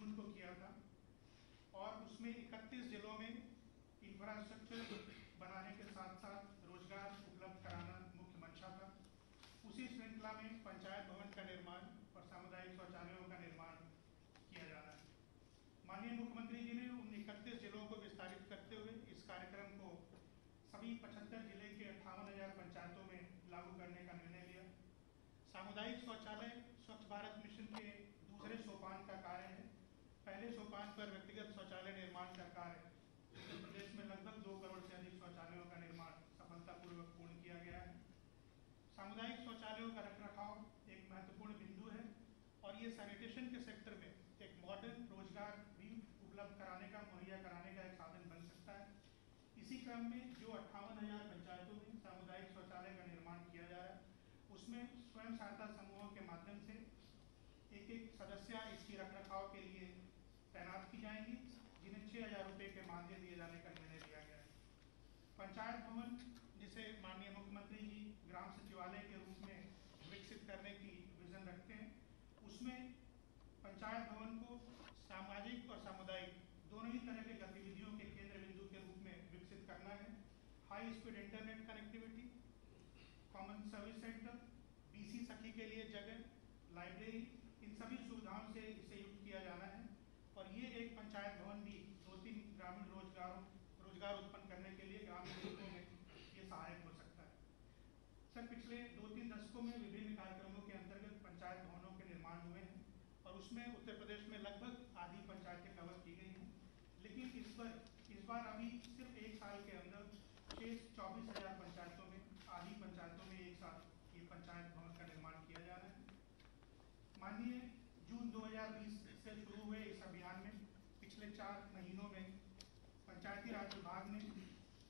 जून को किया था और उसमें 31 जिलों में इंफ्रास्ट्रक्चर बनाने के साथ साथ रोजगार उपलब्ध कराना मुख्य मंशा था। उसी श्रृंखला में पंचायत भवन का निर्माण और सामुदायिक शौचालयों का निर्माण किया जा रहा है। माननीय मुख्यमंत्री जी ने उन 31 जिलों को विस्तारित करते हुए इस कार्यक्रम को सभी 75 जिले के 58,000 पंचायतों में लागू करने का निर्णय लिया। सामुदायिक शौचालय स्वच्छ भारत मिशन के दूसरे सोपान का कार्य है। पहले सोपान पर व्यक्तिगत शौचालय निर्माण का कार्य उत्तर प्रदेश में लगभग 2 करोड़ से अधिक शौचालयों का निर्माण सफलतापूर्वक पूर्ण किया गया है। सामुदायिक शौचालयों का रखरखाव एक महत्वपूर्ण बिंदु है और ये सैनिटेशन के सेक्टर में एक मॉडर्न रोजगार भी उपलब्ध कराने का, मुहैया कराने का एक साधन बन सकता है। इसी क्रम में जो 58,000 पंचायतों में सामुदायिक शौचालय का निर्माण किया जा रहा है, उसमें स्वयं सहायता समूहों के माध्यम से एक सदस्य इसकी रखरखाव के लिए तैनात की जाएंगी, जिन्हें 6,000 रुपये के मानदेय दिए जाने का निर्णय लिया गया है। पंचायत भवन, जिसे माननीय मुख्यमंत्री जी ग्राम सचिवालय के रूप में विकसित करने की विजन रखते हैं, उसमें पंचायत भवन को सामाजिक और सामुदायिक दोनों ही तरह के गतिविधियों के केंद्र बिंदु के रूप में विकसित करना है। High speed internet connectivity, common service centre, BC सखी के लिए जगह, लाइब्रेरी, इन सभी सुविधाओं से इसे युक्त किया जाना है और ये एक पंचायत भवन भी 2-3 ग्रामीण रोजगार उत्पन्न करने के लिए ग्रामीण क्षेत्रों में ये सहायक हो सकता है। सर, पिछले 2-3 दशकों में विभिन्न कार्यक्रमों के अंतर्गत पंचायत भवनों के निर्माण हुए हैं और उसमें उत्तर प्रदेश में लगभग आधी पंचायतें कवर की गई हैं, लेकिन इस बार अभी सिर्फ 1 साल के अंदर 24,000 पंचायतों में, आधी पंचायतों में एक साथ ये पंचायत भवन का निर्माण किया जा रहा है। माननीय जून 2020 से शुरू हुए इस अभियान में पिछले 4 महीनों में पंचायती राज विभाग ने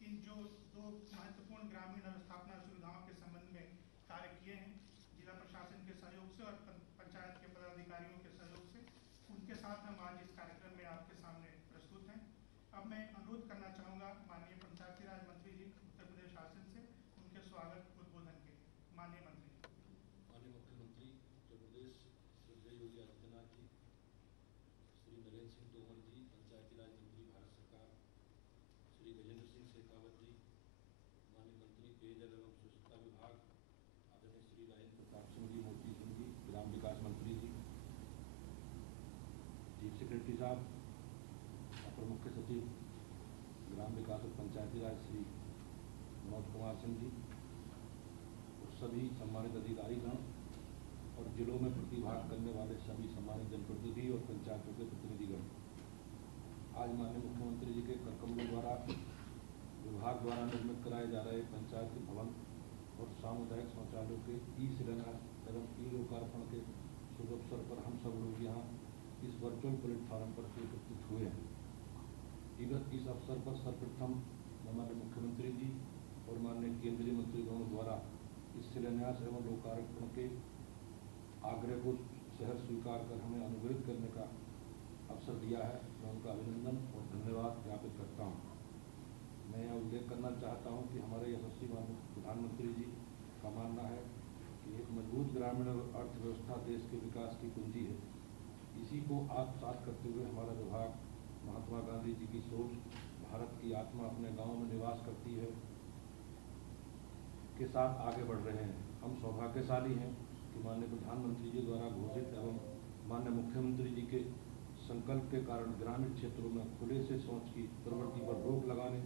इन जो 2 महत्वपूर्ण ग्रामीण अवस्थापना सुविधाओं के संबंध में कार्य किए हैं, जिला प्रशासन के सहयोग से और पंचायत के पदाधिकारियों के सहयोग से, उनके साथ हम आज इस कार्यक्रम में आपके सामने प्रस्तुत हैं। अब मैं अनुरोध करना चाहूँगा माननीय पंचायती राज मंत्री जी उत्तर प्रदेश शासन से उनके स्वागत उद्बोधन के लिए। माननीय मंत्री। माननीय मुख्यमंत्री उत्तर प्रदेश श्री योगी आदित्यनाथ जी, श्री नरेंद्र सिंह तोमर जी, पंचायती राज मंत्री भारत सरकार, श्री गजेंद्र सिंह शेखावत जी, माननीय मंत्री पेयजल एवं स्वच्छता विभाग आदरणीय श्री राजेंद्र प्रताप सिंह जी, मोती सिंह जी, ग्राम विकास मंत्री जी, चीफ सेक्रेटरी साहब, अपर मुख्य सचिव ग्राम विकास और पंचायती राज श्री मनोज कुमार सिंह जी और सभी सम्मानित अधिकारीगण और जिलों में प्रतिभाग करने वाले सभी सम्मानित जनप्रतिनिधि और पंचायतों के प्रतिनिधिगण, आज माननीय मुख्यमंत्री जी के कर कमलों द्वारा विभाग द्वारा निर्मित कराए जा रहे पंचायती भवन और सामुदायिक शौचालयों के शिलान्यास एवं लोकार्पण के शुभ अवसर पर हम सब लोग यहाँ इस वर्चुअल प्लेटफॉर्म पर एकत्रित हुए हैं। इस अवसर पर सर्वप्रथम हमारे मुख्यमंत्री जी और माननीय केंद्रीय मंत्रीगणों द्वारा इस शिलान्यास एवं लोकार्पण के आग्रह को शहर स्वीकार कर हमें अनुग्रहित करने का अवसर दिया है। मैं उनका अभिनंदन और धन्यवाद ज्ञापित करता हूँ। मैं यह उल्लेख करना चाहता हूँ कि हमारे यशस्वी प्रधानमंत्री जी का मानना है कि एक मजबूत ग्रामीण अर्थव्यवस्था देश के विकास की कुंजी है। इसी को आत्मसात करते हुए हमारा विभाग महात्मा गांधी जी की सोच, भारत की आत्मा अपने गाँव में निवास करती है, के साथ आगे बढ़ रहे हैं। हम सौभाग्यशाली हैं कि माननीय प्रधानमंत्री जी द्वारा घोषित एवं माननीय मुख्यमंत्री जी के संकल्प के कारण ग्रामीण क्षेत्रों में खुले से शौच की प्रवृत्ति पर रोक लगाने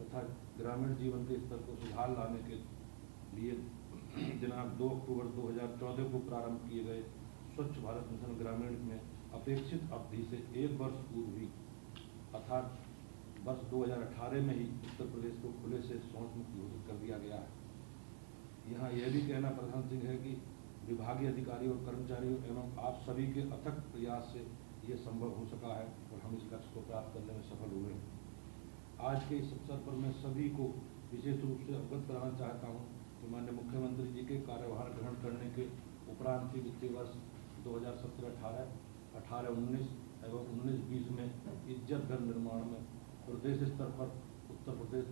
तथा ग्रामीण जीवन के स्तर को सुधार लाने के लिए दिनांक 2 अक्टूबर 2014 को प्रारंभ किए गए स्वच्छ भारत मिशन ग्रामीण में अपेक्षित अवधि से 1 वर्ष पूर्व ही अर्थात वर्ष 2018 में ही उत्तर प्रदेश को खुले से शौच मुक्त घोषित कर दिया गया है। यहाँ यह भी कहना प्रधान सिंह है कि विभागीय अधिकारियों और कर्मचारियों एवं आप सभी के अथक प्रयास से ये संभव हो सका है और हम इस लक्ष्य को प्राप्त करने में सफल हुए हैं। आज के इस अवसर पर मैं सभी को विशेष रूप से अवगत कराना चाहता हूँ कि माननीय मुख्यमंत्री जी के कार्यभार ग्रहण करने के उपरांत ही वित्तीय वर्ष 2017-18, 18-19 एवं 19-20 में इज्जत घर निर्माण में प्रदेश स्तर पर उत्तर प्रदेश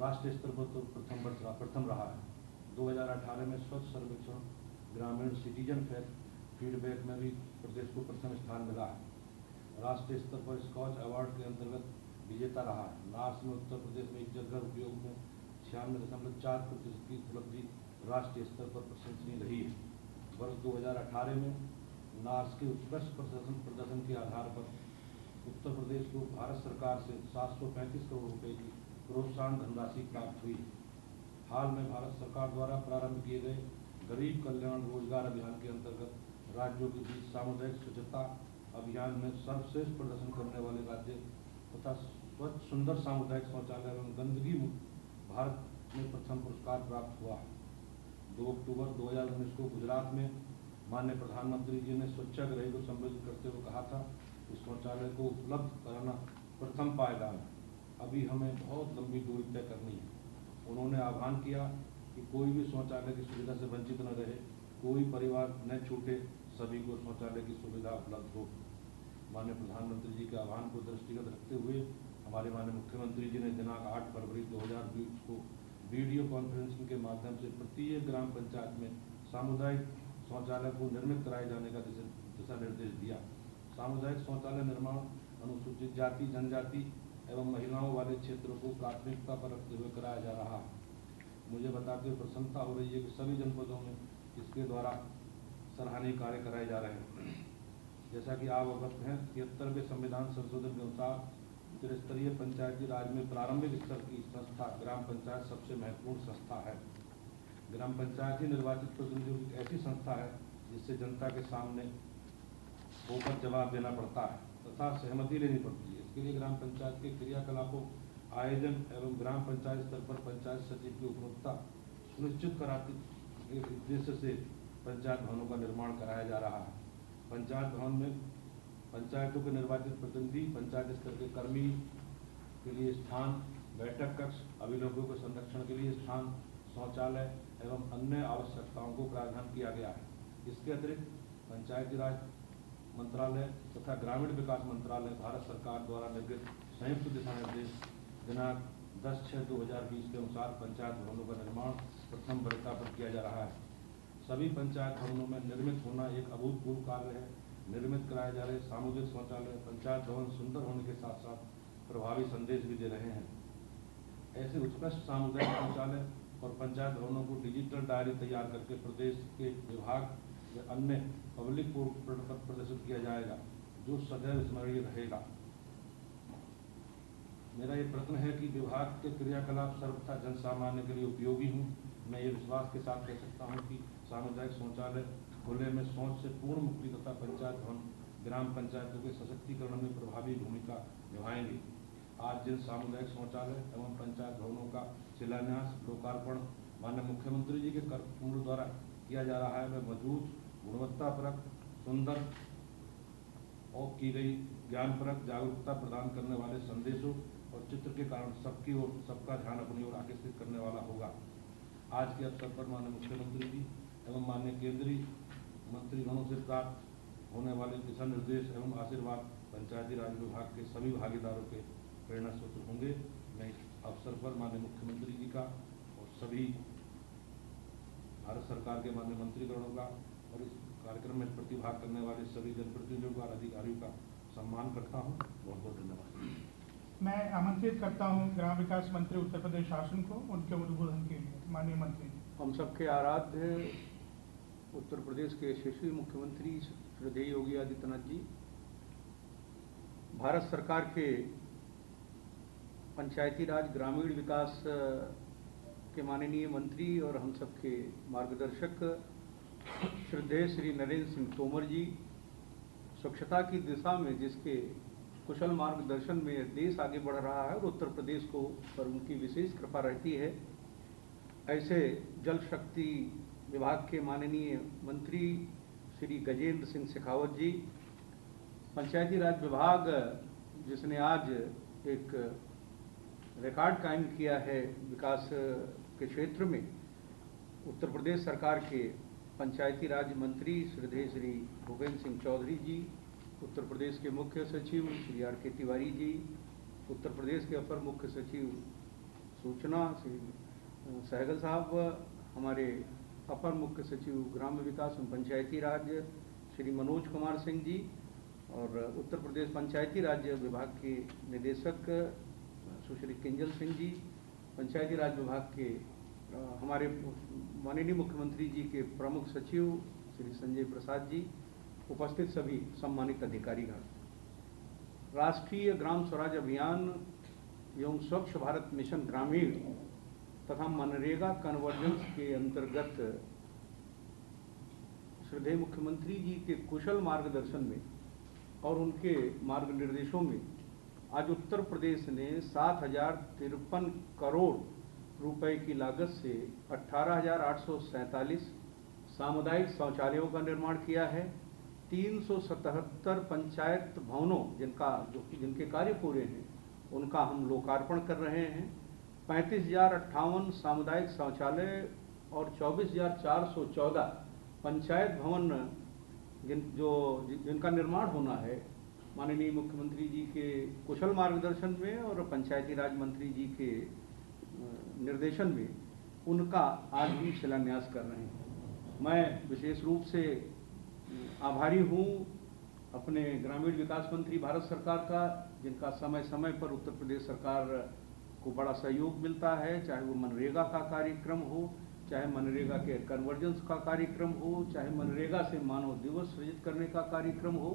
राष्ट्रीय स्तर पर तो प्रथम रहा है। 2018 में स्वच्छ सर्वेक्षण ग्रामीण सिटीजन फीडबैक में भी प्रदेश को प्रथम स्थान मिला है। राष्ट्रीय स्तर पर स्कॉच अवार्ड के अंतर्गत विजेता रहा है। नार्स में उत्तर प्रदेश में इज्जत घर उपयोग में 96.4% की उपलब्धि राष्ट्रीय स्तर पर प्रशंसनीय रही है। वर्ष 2018 में नार्स के उत्कृष्ट प्रदर्शन के आधार पर उत्तर प्रदेश को भारत सरकार से 735 करोड़ रुपए की प्रोत्साहन धनराशि प्राप्त हुई है। हाल में भारत सरकार द्वारा प्रारंभ किए गए गरीब कल्याण रोजगार अभियान के अंतर्गत राज्यों के बीच सामुदायिक स्वच्छता अभियान में सर्वश्रेष्ठ प्रदर्शन करने वाले राज्य तथा स्वच्छ सुंदर सामुदायिक शौचालय एवं गंदगी मुक्त भारत में प्रथम पुरस्कार प्राप्त हुआ है। 2 अक्टूबर 2019 को गुजरात में माननीय प्रधानमंत्री जी ने स्वच्छाग्रही को संबोधित करते हुए कहा था कि शौचालय को उपलब्ध कराना प्रथम पायदान है, अभी हमें बहुत लंबी दूरी तय करनी है। उन्होंने आह्वान किया कि कोई भी शौचालय की सुविधा से वंचित न रहे, कोई परिवार न छूटे, सभी को शौचालय की सुविधा उपलब्ध हो। माननीय प्रधानमंत्री जी के आह्वान को दृष्टिगत रखते हुए हमारे माननीय मुख्यमंत्री जी ने दिनांक 8 फरवरी 2020 को वीडियो कॉन्फ्रेंसिंग के माध्यम से प्रत्येक ग्राम पंचायत में सामुदायिक शौचालय को निर्मित कराए जाने का दिशा निर्देश दिया। सामुदायिक शौचालय निर्माण अनुसूचित जाति जनजाति एवं महिलाओं वाले क्षेत्रों को प्राथमिकता पर रखते हुए कराया जा रहा है। मुझे बताते हुए प्रसन्नता हो रही है कि सभी जनपदों में इसके द्वारा सराहनीय कार्य कराए जा रहे हैं। जैसा कि आप अवगत हैं, 73वें संविधान संशोधन के अनुसार त्रिस्तरीय पंचायती राज में प्रारंभिक स्तर की संस्था ग्राम पंचायत सबसे महत्वपूर्ण संस्था है। ग्राम पंचायत ही निर्वाचित प्रतिनिधियों की ऐसी संस्था है जिससे जनता के सामने होकर जवाब देना पड़ता है तथा सहमति लेनी पड़ती है। इसके लिए ग्राम पंचायत के क्रियाकलापों आयोजन एवं ग्राम पंचायत स्तर पर पंचायत सचिव की उपलब्धता सुनिश्चित कराने के उद्देश्य से पंचायत भवनों का निर्माण कराया जा रहा है। पंचायत भवन में पंचायतों के निर्वाचित प्रतिनिधि, पंचायत स्तर के कर्मी के लिए स्थान, बैठक कक्ष, अभिलेखों के संरक्षण के लिए स्थान, शौचालय एवं अन्य आवश्यकताओं को प्रावधान किया गया है। इसके अतिरिक्त पंचायती राज मंत्रालय तथा ग्रामीण विकास मंत्रालय भारत सरकार द्वारा निर्गत संयुक्त दिशा निर्देश दिनांक 10/6/2020 के अनुसार पंचायत भवनों का निर्माण प्रथम वरीयता पर किया जा रहा है। सभी पंचायत भवनों में निर्मित होना एक अभूतपूर्व कार्य है। निर्मित कराए जा रहे सामुदायिक शौचालय पंचायत भवन सुंदर होने के साथ साथ प्रभावी संदेश भी दे रहे हैं। ऐसे उत्कृष्ट सामुदायिक शौचालय और पंचायत भवनों को डिजिटल डायरी तैयार करके प्रदेश के विभाग या अन्य पब्लिक पोर्टल पर प्रदर्शित किया जाएगा, जो सदैव स्मरणीय रहेगा। मेरा ये प्रश्न है कि विभाग के क्रियाकलाप सर्वथा जन सामान्य के लिए उपयोगी हूँ। मैं ये विश्वास के साथ कह सकता हूँ कि सामुदायिक शौचालय खुले में शौच से पूर्ण मुक्ति तथा पंचायत भवन ग्राम पंचायतों के सशक्तिकरण में प्रभावी भूमिका निभाएंगे। आज जिन सामुदायिक शौचालय एवं पंचायत भवनों का शिलान्यास लोकार्पण माननीय मुख्यमंत्री जी के करकमल द्वारा किया जा रहा है, वह मजबूत, गुणवत्तापरक, सुंदर और की गई ज्ञानपरक जागरूकता प्रदान करने वाले संदेशों और चित्र के कारण सबकी ओर सबका ध्यान अपनी ओर आकर्षित करने वाला होगा। आज के अवसर पर माननीय मुख्यमंत्री जी एवं माननीय केंद्रीय मंत्रीगणों से प्राप्त होने वाले दिशा निर्देश एवं आशीर्वाद पंचायती राज विभाग के सभी भागीदारों के प्रेरणा स्रोत होंगे। मैं इस अवसर पर माननीय मुख्यमंत्री जी का और सभी भारत सरकार के माननीय मंत्रीगणों का और इस कार्यक्रम में प्रतिभाग करने वाले सभी जनप्रतिनिधियों का और अधिकारियों का सम्मान करता हूँ। बहुत बहुत धन्यवाद। मैं आमंत्रित करता हूँ ग्राम विकास मंत्री उत्तर प्रदेश शासन को उनके उद्बोधन के लिए। माननीय मंत्री जी। हम सबके आराध्य उत्तर प्रदेश के यशस्वी मुख्यमंत्री श्रद्धेय योगी आदित्यनाथ जी, भारत सरकार के पंचायती राज ग्रामीण विकास के माननीय मंत्री और हम सबके मार्गदर्शक श्रद्धेय श्री नरेंद्र सिंह तोमर जी, स्वच्छता की दिशा में जिसके कुशल मार्गदर्शन में देश आगे बढ़ रहा है और उत्तर प्रदेश को पर उनकी विशेष कृपा रहती है, ऐसे जल शक्ति विभाग के माननीय मंत्री श्री गजेंद्र सिंह शेखावत जी, पंचायती राज विभाग जिसने आज एक रिकॉर्ड कायम किया है विकास के क्षेत्र में, उत्तर प्रदेश सरकार के पंचायती राज मंत्री श्रद्धेय श्री भूपेंद्र सिंह चौधरी जी, उत्तर प्रदेश के मुख्य सचिव श्री R.K. तिवारी जी, उत्तर प्रदेश के अपर मुख्य सचिव सूचना श्री सहगल साहब, हमारे अपर मुख्य सचिव ग्राम्य विकास एवं पंचायती राज श्री मनोज कुमार सिंह जी और उत्तर प्रदेश पंचायती राज विभाग के निदेशक सुश्री किंजल सिंह जी, पंचायती राज विभाग के हमारे माननीय मुख्यमंत्री जी के प्रमुख सचिव श्री संजय प्रसाद जी, उपस्थित सभी सम्मानित अधिकारीगण, राष्ट्रीय ग्राम स्वराज अभियान एवं स्वच्छ भारत मिशन ग्रामीण तथा मनरेगा कन्वर्जेंस के अंतर्गत श्रद्धेय मुख्यमंत्री जी के कुशल मार्गदर्शन में और उनके मार्ग निर्देशों में आज उत्तर प्रदेश ने 7,053 करोड़ रुपए की लागत से 18,847 सामुदायिक शौचालयों का निर्माण किया है। 377 पंचायत भवनों जिनके कार्य पूरे हैं उनका हम लोकार्पण कर रहे हैं। 35,058 सामुदायिक शौचालय और 24,414 पंचायत भवन जिनका निर्माण होना है माननीय मुख्यमंत्री जी के कुशल मार्गदर्शन में और पंचायती राज मंत्री जी के निर्देशन में, उनका आज भी शिलान्यास कर रहे हैं। मैं विशेष रूप से आभारी हूँ अपने ग्रामीण विकास मंत्री भारत सरकार का, जिनका समय समय पर उत्तर प्रदेश सरकार को बड़ा सहयोग मिलता है, चाहे वो मनरेगा का कार्यक्रम हो, चाहे मनरेगा के कन्वर्जेंस का कार्यक्रम हो, चाहे मनरेगा से मानव दिवस सृजित करने का कार्यक्रम हो।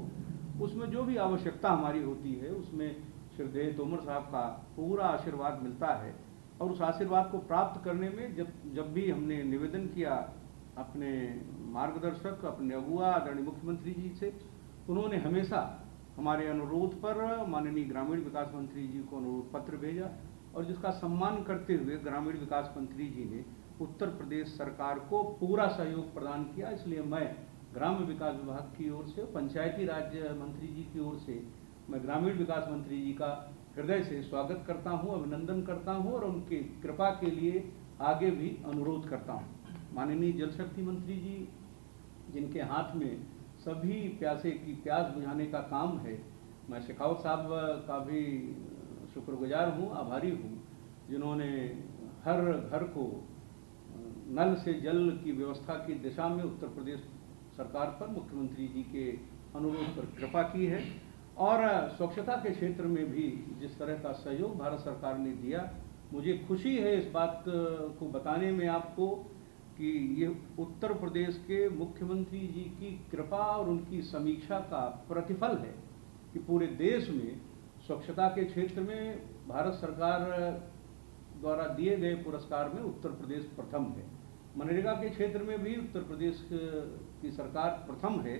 उसमें जो भी आवश्यकता हमारी होती है उसमें श्रद्धेय तोमर साहब का पूरा आशीर्वाद मिलता है। और उस आशीर्वाद को प्राप्त करने में जब भी हमने निवेदन किया अपने मार्गदर्शक, अपने अगुआ आदरणीय मुख्यमंत्री जी से, उन्होंने हमेशा हमारे अनुरोध पर माननीय ग्रामीण विकास मंत्री जी को अनुरोध पत्र भेजा और जिसका सम्मान करते हुए ग्रामीण विकास मंत्री जी ने उत्तर प्रदेश सरकार को पूरा सहयोग प्रदान किया। इसलिए मैं ग्राम्य विकास विभाग की ओर से, पंचायती राज मंत्री जी की ओर से मैं ग्रामीण विकास मंत्री जी का हृदय से स्वागत करता हूं, अभिनंदन करता हूं और उनकी कृपा के लिए आगे भी अनुरोध करता हूं। माननीय जल शक्ति मंत्री जी, जिनके हाथ में सभी प्यासे की प्यास बुझाने का काम है, मैं शेखावत साहब का भी शुक्रगुजार हूं, आभारी हूं, जिन्होंने हर घर को नल से जल की व्यवस्था की दिशा में उत्तर प्रदेश सरकार पर मुख्यमंत्री जी के अनुरोध पर कृपा की है। और स्वच्छता के क्षेत्र में भी जिस तरह का सहयोग भारत सरकार ने दिया, मुझे खुशी है इस बात को बताने में आपको कि ये उत्तर प्रदेश के मुख्यमंत्री जी की कृपा और उनकी समीक्षा का प्रतिफल है कि पूरे देश में स्वच्छता के क्षेत्र में भारत सरकार द्वारा दिए गए पुरस्कार में उत्तर प्रदेश प्रथम है। मनरेगा के क्षेत्र में भी उत्तर प्रदेश की सरकार प्रथम है,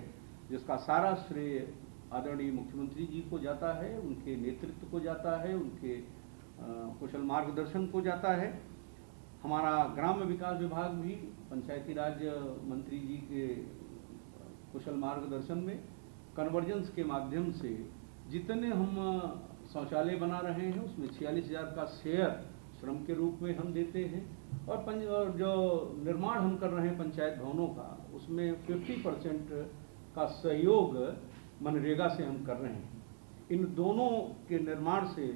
जिसका सारा श्रेय आदरणीय मुख्यमंत्री जी को जाता है, उनके नेतृत्व को जाता है, उनके कुशल मार्गदर्शन को जाता है। हमारा ग्राम्य विकास विभाग भी पंचायती राज मंत्री जी के कुशल मार्गदर्शन में कन्वर्जेंस के माध्यम से जितने हम शौचालय बना रहे हैं उसमें 46,000 का शेयर श्रम के रूप में हम देते हैं और जो निर्माण हम कर रहे हैं पंचायत भवनों का, उसमें 50% का सहयोग मनरेगा से हम कर रहे हैं। इन दोनों के निर्माण से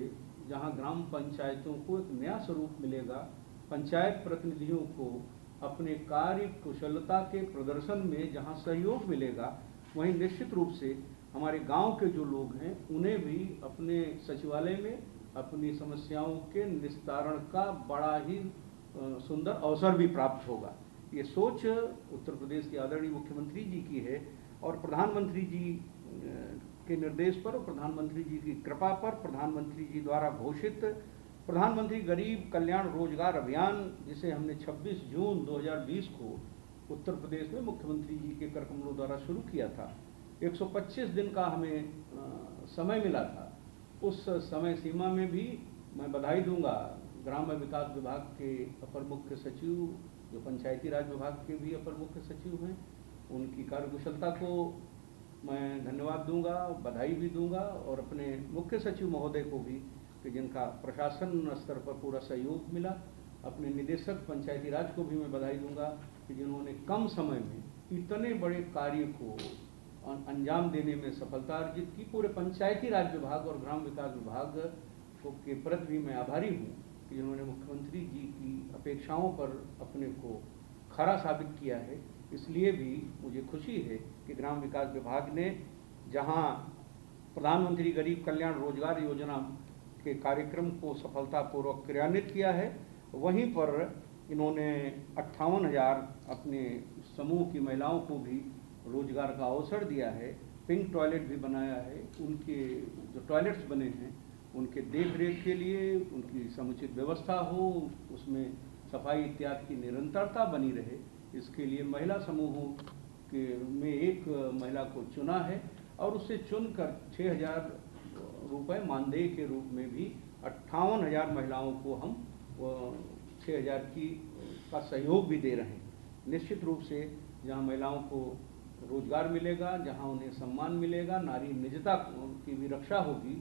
जहां ग्राम पंचायतों को एक नया स्वरूप मिलेगा, पंचायत प्रतिनिधियों को अपने कार्य कुशलता के प्रदर्शन में जहां सहयोग मिलेगा, वहीं निश्चित रूप से हमारे गांव के जो लोग हैं उन्हें भी अपने सचिवालय में अपनी समस्याओं के निस्तारण का बड़ा ही सुंदर अवसर भी प्राप्त होगा। ये सोच उत्तर प्रदेश के आदरणीय मुख्यमंत्री जी की है और प्रधानमंत्री जी के निर्देश पर और प्रधानमंत्री जी की कृपा पर प्रधानमंत्री जी द्वारा घोषित प्रधानमंत्री गरीब कल्याण रोजगार अभियान, जिसे हमने 26 जून 2020 को उत्तर प्रदेश में मुख्यमंत्री जी के कर कमलों द्वारा शुरू किया था। 125 दिन का हमें समय मिला था। उस समय सीमा में भी मैं बधाई दूंगा ग्राम्य विकास विभाग के अपर मुख्य सचिव, जो पंचायती राज विभाग के भी अपर मुख्य सचिव हैं, उनकी कार्यकुशलता को मैं धन्यवाद दूंगा, बधाई भी दूंगा और अपने मुख्य सचिव महोदय को भी कि जिनका प्रशासन स्तर पर पूरा सहयोग मिला। अपने निदेशक पंचायती राज को भी मैं बधाई दूंगा कि जिन्होंने कम समय में इतने बड़े कार्य को अंजाम देने में सफलता अर्जित की। पूरे पंचायती राज विभाग और ग्राम विकास विभाग के प्रति भी मैं आभारी हूँ कि जिन्होंने मुख्यमंत्री जी की अपेक्षाओं पर अपने को खरा साबित किया है। इसलिए भी मुझे खुशी है कि ग्राम विकास विभाग ने जहाँ प्रधानमंत्री गरीब कल्याण रोजगार योजना के कार्यक्रम को सफलतापूर्वक क्रियान्वित किया है। वहीं पर इन्होंने 58,000 अपने समूह की महिलाओं को भी रोजगार का अवसर दिया है। पिंक टॉयलेट भी बनाया है। उनके जो टॉयलेट्स बने हैं उनके देख रेख के लिए उनकी समुचित व्यवस्था हो, उसमें सफाई इत्यादि की निरंतरता बनी रहे, इसके लिए महिला समूहों के में एक महिला को चुना है और उससे चुनकर 6,000 रुपये मानदेय के रूप में भी 58,000 महिलाओं को हम 6,000 का सहयोग भी दे रहे हैं। निश्चित रूप से जहां महिलाओं को रोजगार मिलेगा, जहां उन्हें सम्मान मिलेगा, नारी निजता की भी रक्षा होगी,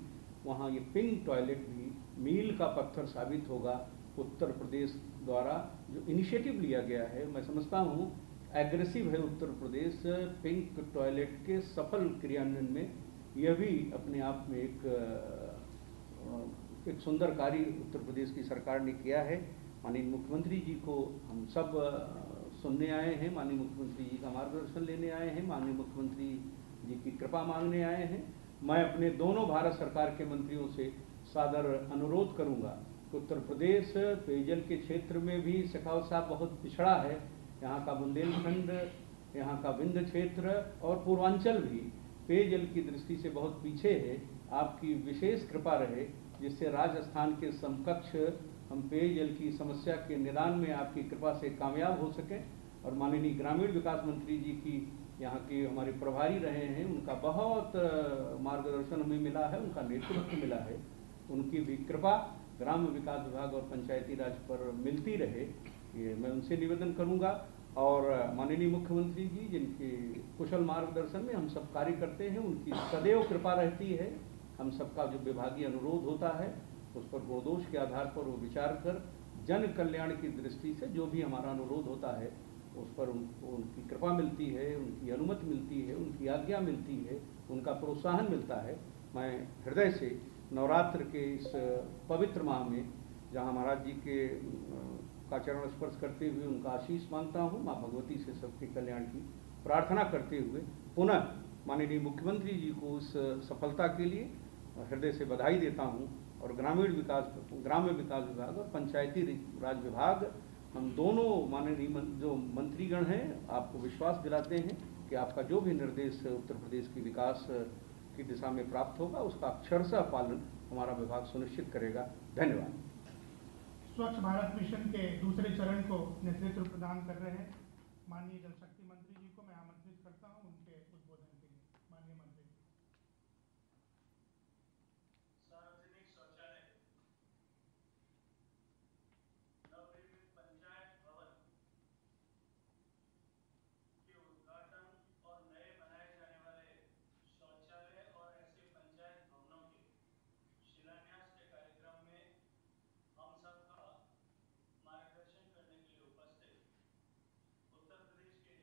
वहाँ ये पिंक टॉयलेट भी मील का पत्थर साबित होगा। उत्तर प्रदेश द्वारा जो इनिशिएटिव लिया गया है, मैं समझता हूँ एग्रेसिव है उत्तर प्रदेश पिंक टॉयलेट के सफल क्रियान्वयन में। यह भी अपने आप में एक सुंदर कार्य उत्तर प्रदेश की सरकार ने किया है। माननीय मुख्यमंत्री जी को हम सब सुनने आए हैं, माननीय मुख्यमंत्री जी का मार्गदर्शन लेने आए हैं, माननीय मुख्यमंत्री जी की कृपा मांगने आए हैं। मैं अपने दोनों भारत सरकार के मंत्रियों से सादर अनुरोध करूंगा कि उत्तर प्रदेश पेयजल के क्षेत्र में भी शेखावत साहब बहुत पिछड़ा है। यहाँ का बुंदेलखंड, यहाँ का विंध्य क्षेत्र और पूर्वांचल भी पेयजल की दृष्टि से बहुत पीछे है। आपकी विशेष कृपा रहे जिससे राजस्थान के समकक्ष हम पेयजल की समस्या के निदान में आपकी कृपा से कामयाब हो सकें। और माननीय ग्रामीण विकास मंत्री जी की यहाँ के हमारे प्रभारी रहे हैं, उनका बहुत मार्गदर्शन हमें मिला है, उनका नेतृत्व मिला है। उनकी भी कृपा ग्राम्य विकास विभाग और पंचायती राज पर मिलती रहे, ये मैं उनसे निवेदन करूँगा। और माननीय मुख्यमंत्री जी जिनके कुशल मार्गदर्शन में हम सब कार्य करते हैं, उनकी सदैव कृपा रहती है। हम सबका जो विभागीय अनुरोध होता है उस पर गुणदोष के आधार पर वो विचार कर जन कल्याण की दृष्टि से जो भी हमारा अनुरोध होता है उस पर उनकी कृपा मिलती है, उनकी अनुमति मिलती है, उनकी आज्ञा मिलती है, उनका प्रोत्साहन मिलता है। मैं हृदय से नवरात्र के इस पवित्र माह में जहाँ महाराज जी के का चरण स्पर्श करते हुए उनका आशीष मांगता हूँ, माँ भगवती से सबके कल्याण की प्रार्थना करते हुए पुनः माननीय मुख्यमंत्री जी को इस सफलता के लिए हृदय से बधाई देता हूँ। और ग्राम्य विकास विभाग और पंचायती राज विभाग हम दोनों माननीय जो मंत्रीगण हैं आपको विश्वास दिलाते हैं कि आपका जो भी निर्देश उत्तर प्रदेश की विकास की दिशा में प्राप्त होगा उसका अक्षरशः पालन हमारा विभाग सुनिश्चित करेगा। धन्यवाद। स्वच्छ भारत मिशन के दूसरे चरण को नेतृत्व प्रदान कर रहे हैं माननीय जल शक्ति मंत्री जी को मैं आमंत्रित करता हूं उनके उद्बोधन के लिए। माननीय मंत्री। सार्वजनिक शौचालय नवनिर्मित पंचायत भवन के उद्घाटन और नए बनाए जाने वाले शौचालय और ऐसे पंचायत भवनों के शिलान्यास के कार्यक्रम में हम सबका मार्गदर्शन करने के लिए उपस्थित उत्तर प्रदेश के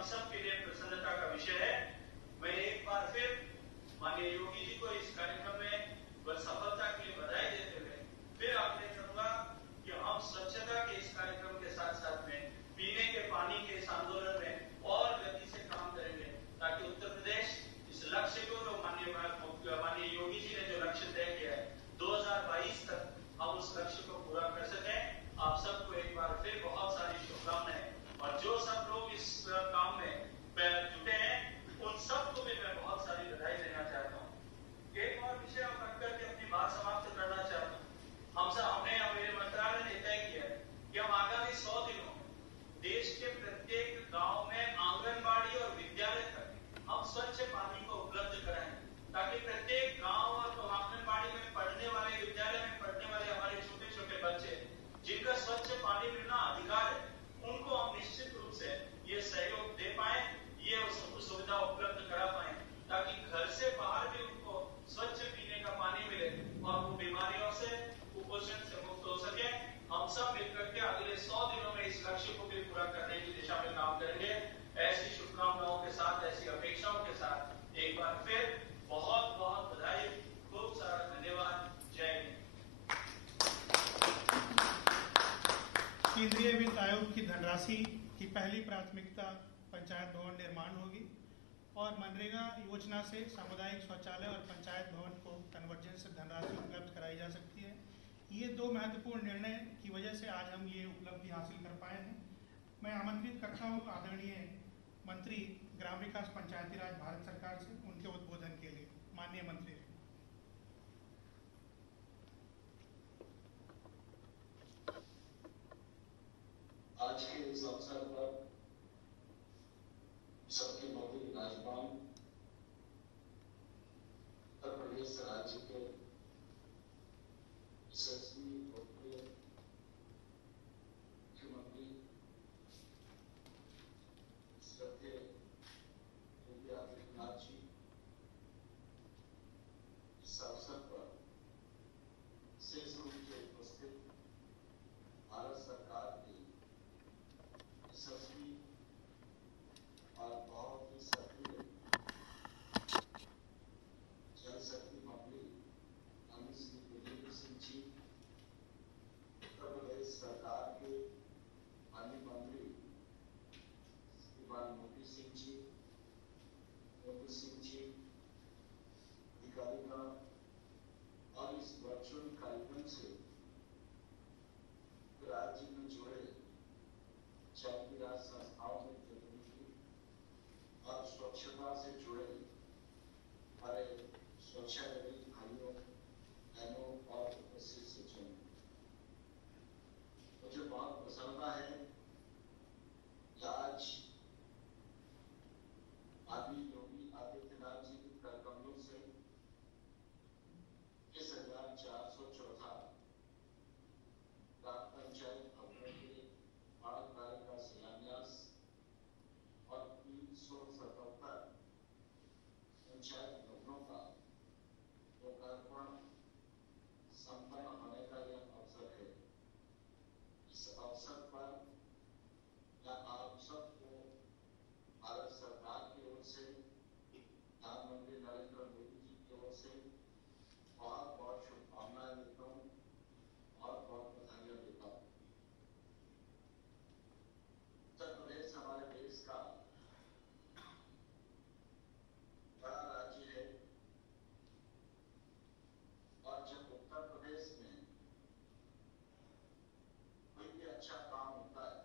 हम सब के लिए प्रसन्नता का विषय है। मैं एक बार फिर माननीय योगी जी को इस कार्यक्रम में सफलता के लिए बधाई देते हुए फिर आग्रह करूंगा कि हम स्वच्छता के इस कार्यक्रम के साथ साथ में पीने के पानी के इस आंदोलन में और गति से काम करेंगे, ताकि उत्तर प्रदेश इस लक्ष्य को जो माननीय योगी जी ने जो लक्ष्य तय किया है 2022 तक हम उस लक्ष्य को पूरा कर सकें। आप सबको एक बार फिर बहुत सारी शुभकामनाएं, और जो सब लोग इस काम में जुटे हैं उन सबको भी मैं बहुत सारी बधाई देना चाहता हूँ। एक और विषय आप रख करके अपनी बात समाप्त करना चाहता हूँ। हमने मेरे मंत्रालय ने तय किया है कि हम आगामी 100 दिनों में देश के प्रत्येक गांव में आंगनबाड़ी और विद्यालय तक हम स्वच्छ पानी को उपलब्ध कराएं, ताकि प्रत्येक गांव और आंगनबाड़ी में पढ़ने वाले, विद्यालय में पढ़ने वाले हमारे छोटे छोटे बच्चे जिनका स्वच्छ पानी मिलना अधिकार है, उनको हम निश्चित रूप से ये सहयोग दे पाए, ये सुविधा उपलब्ध करा पाए, ताकि घर से बाहर भी उनको स्वच्छ पीने का पानी मिले और वो बीमारियों से, कुपोषण से मुक्त हो सके। हम सब मिलकर के अगले 100 दिनों में इस लक्ष्य को भी पूरा करने की दिशा में काम करेंगे। ऐसी शुभकामनाओं के साथ, ऐसी अपेक्षाओं के साथ एक बार फिर बहुत बहुत बधाई, खूब सारा धन्यवाद। जय हिंद। केंद्रीय वित्त आयोग की धनराशि की पहली प्राथमिकता पंचायत भवन निर्माण होगी, और मनरेगा योजना से सामुदायिक शौचालय और पंचायत भवन को कन्वर्जेंस से धनराशि उपलब्ध कराई जा सकती है। ये दो महत्वपूर्ण निर्णय की वजह से आज हम ये उपलब्धि हासिल कर पाए हैं। मैं आमंत्रित करता हूँ आदरणीय मंत्री ग्राम विकास पंचायती राज भारत सरकार से उनके उद्बोधन के लिए। माननीय मंत्री। आज के इस अवसर पर सबके मौजूद राजभवन उत्तर प्रदेश राज्य के यशस्वी मुख्यमंत्री श्रद्धेय योगी आदित्यनाथ जी इस अवसर पर विशेष रूप से उपस्थित भारत सरकार की यशस्वी और बहुत ही सक्रिय जल शक्ति मंत्री माननीय श्री गजेंद्र सिंह जी, उत्तर प्रदेश सरकार के अन्य मंत्री श्रीमान मोदी सिंह जी, अधिकारीगण, और इस वर्चुअल कार्यक्रम से राज्य में जुड़े पंचायती राज संस्थाओं के प्रतिनिधि और स्वच्छता से जुड़े हमारे स्वच्छाग्रही भाइयों बहनों और उपस्थित सज्जन, मुझे बहुत प्रसन्नता है कि आज माननीय योगी आदित्यनाथ जी की करकमलों से 1404 ग्राम पंचायत भवनों के निर्माण कार्य का शिलान्यास और 377 पंचायत भवनों का लोकार्पण संपन्न होने का यह अवसर है। इस अवसर पर मैं आप सबको भारत सरकार की ओर से, प्रधानमंत्री नरेंद्र मोदी जी की ओर से बहुत बहुत शुभकामनाएं देता हूँ, बहुत बहुत बधाइयाँ देता हूँ। उत्तर प्रदेश हमारे देश का बड़ा राज्य है, और जब उत्तर प्रदेश में कोई भी अच्छा काम होता है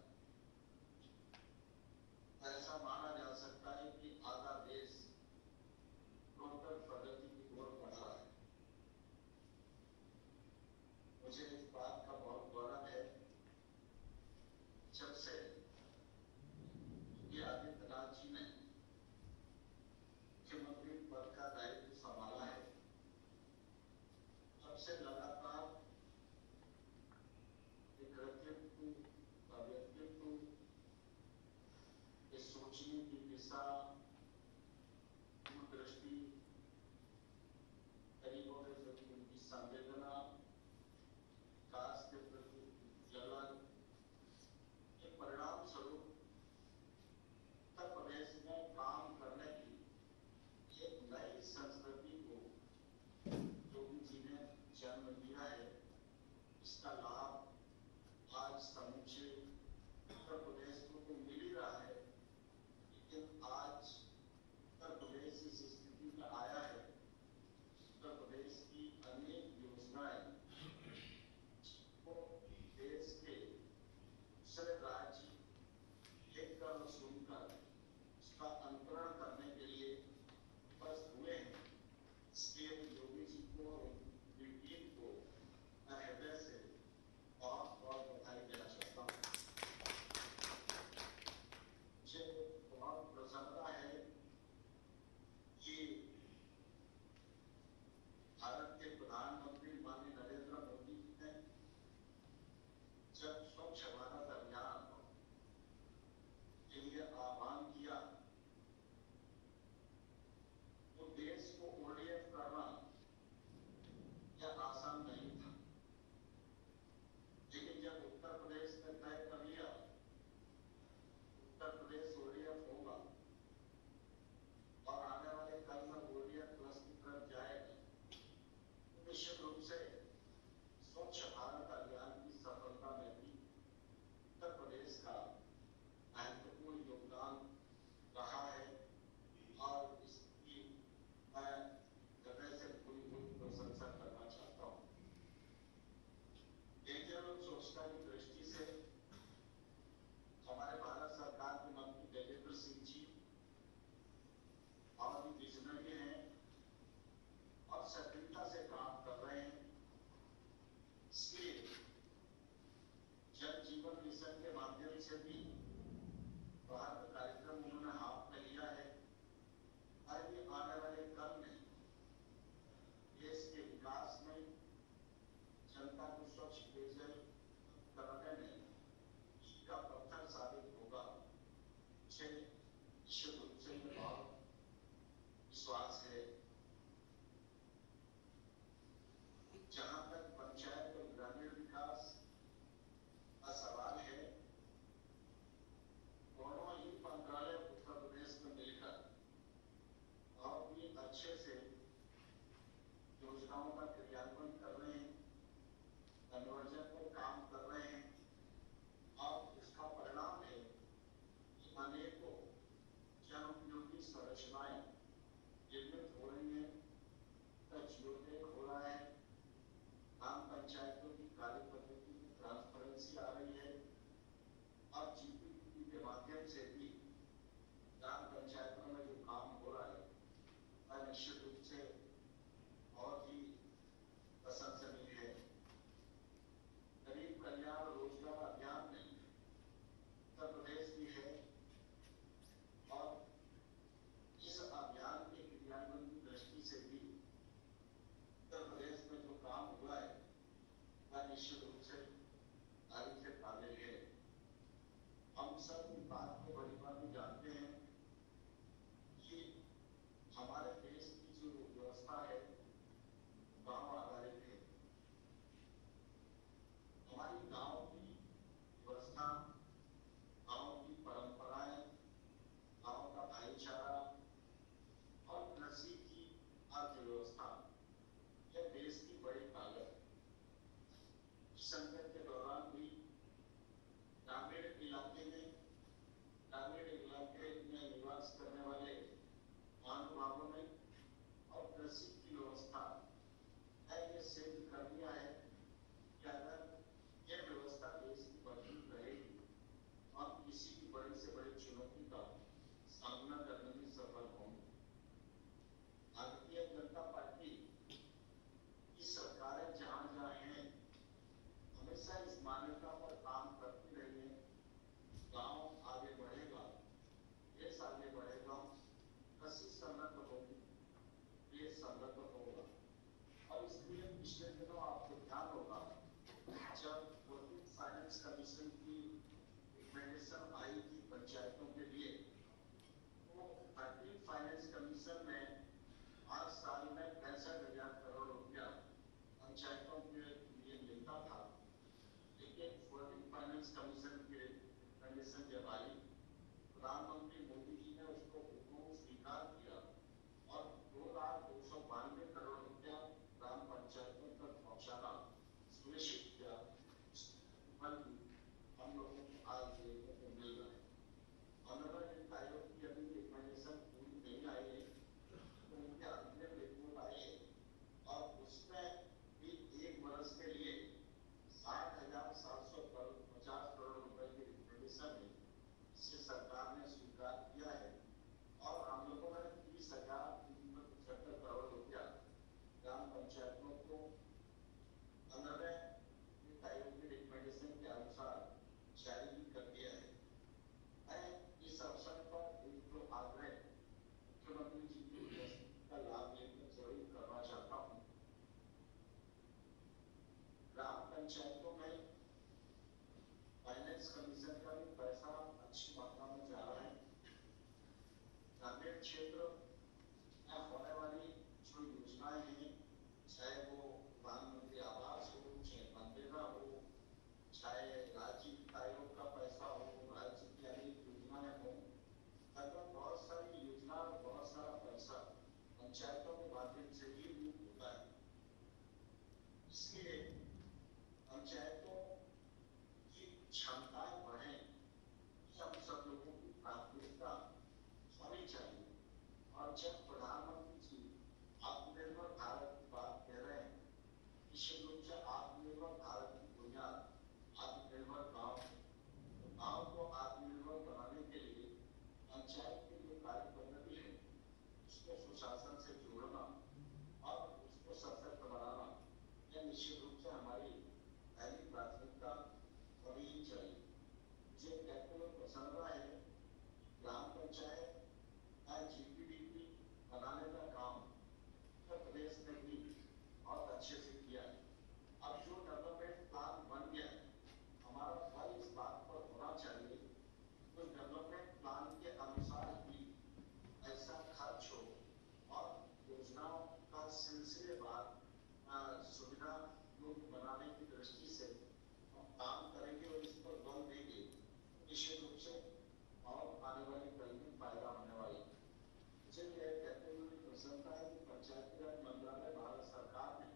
तो ऐसा माना जा सकता है कि आधा देश उत्तर प्रगति की ओर बढ़ रहा है। मुझे इस बात का बहुत गौरव है, जब से योगी आदित्यनाथ जी ने मुख्यमंत्री पद का दायित्व संभाला है, तब से लगातार व्यक्तित्व के सोचने की दिशा, दूरदृष्टि, गरीबों के प्रति उनकी संवेदना, विकास के प्रति जलन के परिणाम स्वरूप उत्तर प्रदेश इसका लाभ आज समूचे उत्तर प्रदेश को तो मिल ही रहा है, लेकिन आज उत्तर प्रदेश इस स्थिति में आया है, उत्तर प्रदेश की अनेक योजनाएं को देश के दूसरे राज्य एक कर सुनकर उसका अनुकरण करने के लिए बस हुए हैं। इसके योगी जी को और उनकी टीम को मैं हृदय से बहुत बहुत बधाई देना चाहता हूँ। मुझे बहुत प्रसन्नता है कि भारत के प्रधानमंत्री माननीय नरेंद्र मोदी जी ने जब स्वच्छ भारत अभियान के लिए आह्वान किया तो देश को ओडीएफ करना यह आसान नहीं था, लेकिन जब उत्तर प्रदेश ने तय कर लिया उत्तर प्रदेश ओडीएफ होगा और आने वाले कल में ओडीएफ प्लस की तरफ जाएगा, तो निश्चित रूप से स्वच्छ भारत अभियान की सफलता में भी उत्तर प्रदेश का महत्वपूर्ण योगदान रहा है और इसकी मैं हृदय से पूरी पूरी प्रशंसा करना चाहता हूँ। डेंजर और स्वच्छता की दृष्टि से हमारे भारत सरकार के मंत्री देवेंद्र सिंह जी बहुत ही विजनरी हैं और सक्रियता से काम कर रहे हैं। इसलिए जल जीवन मिशन के माध्यम से भी भारत कार्यक्रम उन्होंने हाथ में लिया है और ये आने वाले कल में देश के विकास में जनता को स्वच्छ पेयजल करने में इसका पत्थर साबित होगा। मुझे निश्चित रूप से ये बहुत विश्वास है। जहां तक पंचायत और ग्रामीण विकास का सवाल है, दोनों ही मंत्रालय उत्तर प्रदेश में मिलकर बहुत ही अच्छे से योजनाओं का क्रियान्वयन कर रहे हैं, कन्वर्जन पर काम कर रहे हैं और उसका परिणाम है कि अनेकों जन उपयोगी संरचनाएं निर्मित हो रही हैं, जियोटेक हो रहा है, ग्राम पंचायतों की कार्य पद्धति में ट्रांसपेरेंसी आ रही है और जीपीपी के माध्यम से भी ग्राम पंचायतों में जो काम हो रहा है वह निश्चित रूप से बहुत ही प्रशंसनीय है। गरीब कल्याण रोजगार अभियान में उत्तर प्रदेश भी है और इस अभियान के क्रियान्वयन की दृष्टि से भी उत्तर प्रदेश में जो काम हुआ है वह निश्चित रूप से तारीफ के काबिल है। हम सब इस बात को बड़ी बात जानते हैं कि हमारे देश की जो व्यवस्था है गांव आधारित है। हमारी गांव की व्यवस्था, गांव की परंपराएं, गांव का भाईचारा और कृषि की अर्थव्यवस्था यह देश की बड़ी ताकत है। संकट के दौरान भी ग्रामीण इलाके में निवास करने वाले महानुभावों ने और कृषि की व्यवस्था ये सिद्ध कर दिया है कि अगर यह व्यवस्था देश की मजबूत रहेगी हम किसी भी बड़ी से बड़ी चुनौती का सामना करने में सफल होंगे। भारतीय जनता पार्टी की सरकारें जहां जहां हैं हमेशा इस मान्यता पर काम करती रही है, गांव आगे बढ़ेगा, देश आगे बढ़ेगा, कृषि समृद्ध होगी, देश समृद्ध होगा। और इसलिए पिछले दिनों आपको ध्यान होगा जब वर्किंग फाइनेंस कमीशन की रिकमेंडेशन आई थी पंचायतों के लिए, तो वर्किंग फाइनेंस कमीशन ने 5 साल में 65,000 करोड़ रुपया पंचायतों के लिए मिलता था, लेकिन वर्किंग फाइनेंस कमीशन की रिकमेंडेशन जब आई, प्रधानमंत्री मोदी जी ने उसको हुकुम स्वीकार किया और 2,292 करोड़ रुपया ग्राम पंचायतों तक पहुंचाना सुनिश्चित किया इसलिए पंचायतों की क्षमताएं बढ़े, हम सब लोगों की प्राथमिकता होनी चाहिए। और जब प्रधानमंत्री जी आत्मनिर्भर भारत की बात कह रहे हैं, निश्चित रूप से आत्मनिर्भर भारत की बुनियाद आत्मनिर्भर गांव है। तो गांव को आत्मनिर्भर बनाने के लिए पंचायत की जो कार्य पद्धति है उसको सुशासन से जोड़ना और उसको सशक्त बनाना, यह निश्चित रूप से हमारी पहली प्राथमिकता होनी ही चाहिए। मुझे कहते हुए प्रसन्नता है, ग्राम पंचायत GPDP बनाने का काम उत्तर प्रदेश ने भी बहुत अच्छे से किया है। अब जो डेवलपमेंट प्लान बन गया है, हमारा बल इस बात पर होना चाहिए तो डेवलपमेंट प्लान के अनुसार ही ऐसा खर्च हो और योजनाओं का सिलसिलेवार सुविधा युक्त बनाने की दृष्टि से हम काम करेंगे और इस पर बल देंगे। निश्चित रूप से और आने वाली कल में फायदा होने वाला है। मुझे यह कहते हुए प्रसन्नता है कि पंचायती राज मंत्रालय भारत सरकार ने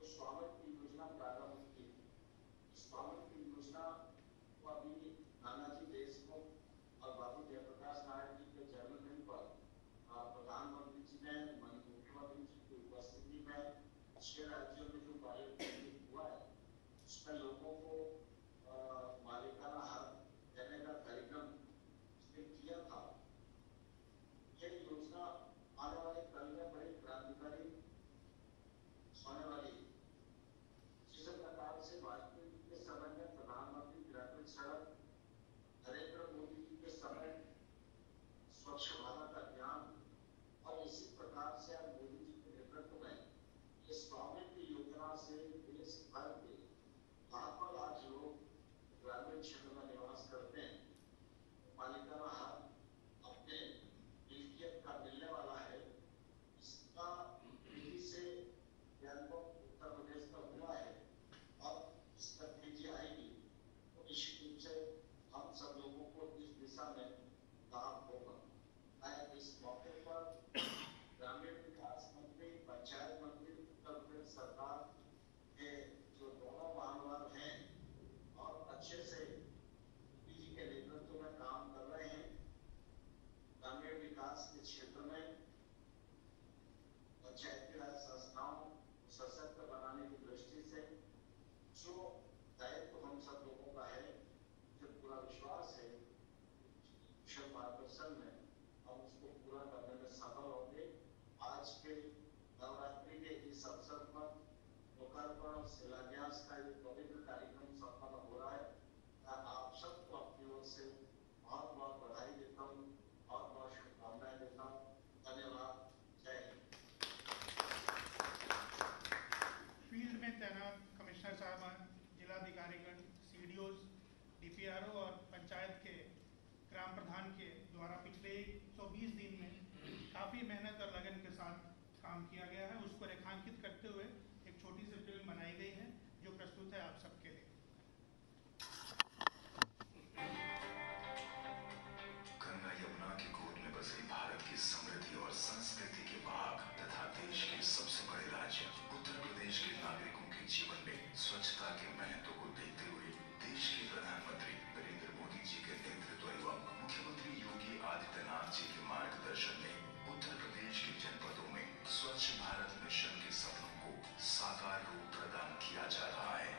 तो स्वामित्व योजना प्रारंभ की। स्वामित्व योजना को अभी नानाजी देशमुख और बाबू जयप्रकाश नारायण जी के जन्मदिन पर प्रधानमंत्री जी ने मुख्यमंत्री जी की उपस्थिति में 6 राज्यों में जो पायलट हुआ है उसमें लोगों को मालिकाना हक देने का कार्यक्रम उसने किया था। ये योजना आने वाले कल में बड़ी क्रांतिकारी होने वाली। जिस प्रकार से वाजपेयी जी के समय में प्रधानमंत्री ग्रामीण सड़क, नरेंद्र मोदी जी के समय स्वच्छ भारत अभियान और इसी प्रकार से अब मोदी जी के नेतृत्व में ये स्वामित्व योजना से देश भर के लाखों लाख लोग ग्रामीण क्षेत्र में निवास करते हैं, मालिकाना हक अपने मिल्कियत का मिलने वाला है। इसका तेजी से व्यापक उत्तर प्रदेश में हुआ है और इस पर तेजी आएगी तो निश्चित रूप से हम सब लोगों को इस दिशा में लाभ होगा। मैं इस मौके पर ग्रामीण विकास मंत्री, पंचायत मंत्री, उत्तर प्रदेश सरकार के जो दोनों महानुभाव हैं और अच्छे से जी के नेतृत्व में काम कर रहे हैं, ग्रामीण विकास के क्षेत्र में पंचायती राज संस्थाओं को सशक्त बनाने की दृष्टि से जो दायित्व हम सब लोगों का है, मुझे पूरा विश्वास है कुशल मार्गदर्शन में हम उसको पूरा करने में सफल होंगे। आज के नवरात्रि के इस अवसर पर लोकार्पण और शिलान्यास का एक पवित्र कार्यक्रम संपन्न हो रहा है। मैं आप सबको अपनी ओर से बहुत बहुत बधाई देता हूँ, बहुत बहुत शुभकामनाएं देता हूँ। धन्यवाद। जय हिंद। फील्ड में तैनात कमिश्नर साहबान, जिलाधिकारीगण, CDOs, DPRO और पंचायत के ग्राम प्रधान के द्वारा पिछले 120 दिन में काफ़ी मेहनत और लगन के साथ काम किया गया है, उसको रेखांकित करते हुए एक छोटी सी फिल्म बनाई गई है जो प्रस्तुत है आप सबके लिए। गंगा यमुना की गोद में बसे भारत की समृद्धि और संस्कृति के भाग तथा देश के सबसे बड़े राज्य उत्तर प्रदेश के नागरिकों के जीवन में स्वच्छता के महत्व को देखते हुए देश के प्रधानमंत्री नरेंद्र मोदी जी के नेतृत्व एवं मुख्यमंत्री योगी आदित्यनाथ जी के मार्गदर्शन में उत्तर प्रदेश के जनपदों में स्वच्छ भारत मिशन के सपनों को साकार रूप प्रदान किया जा रहा है।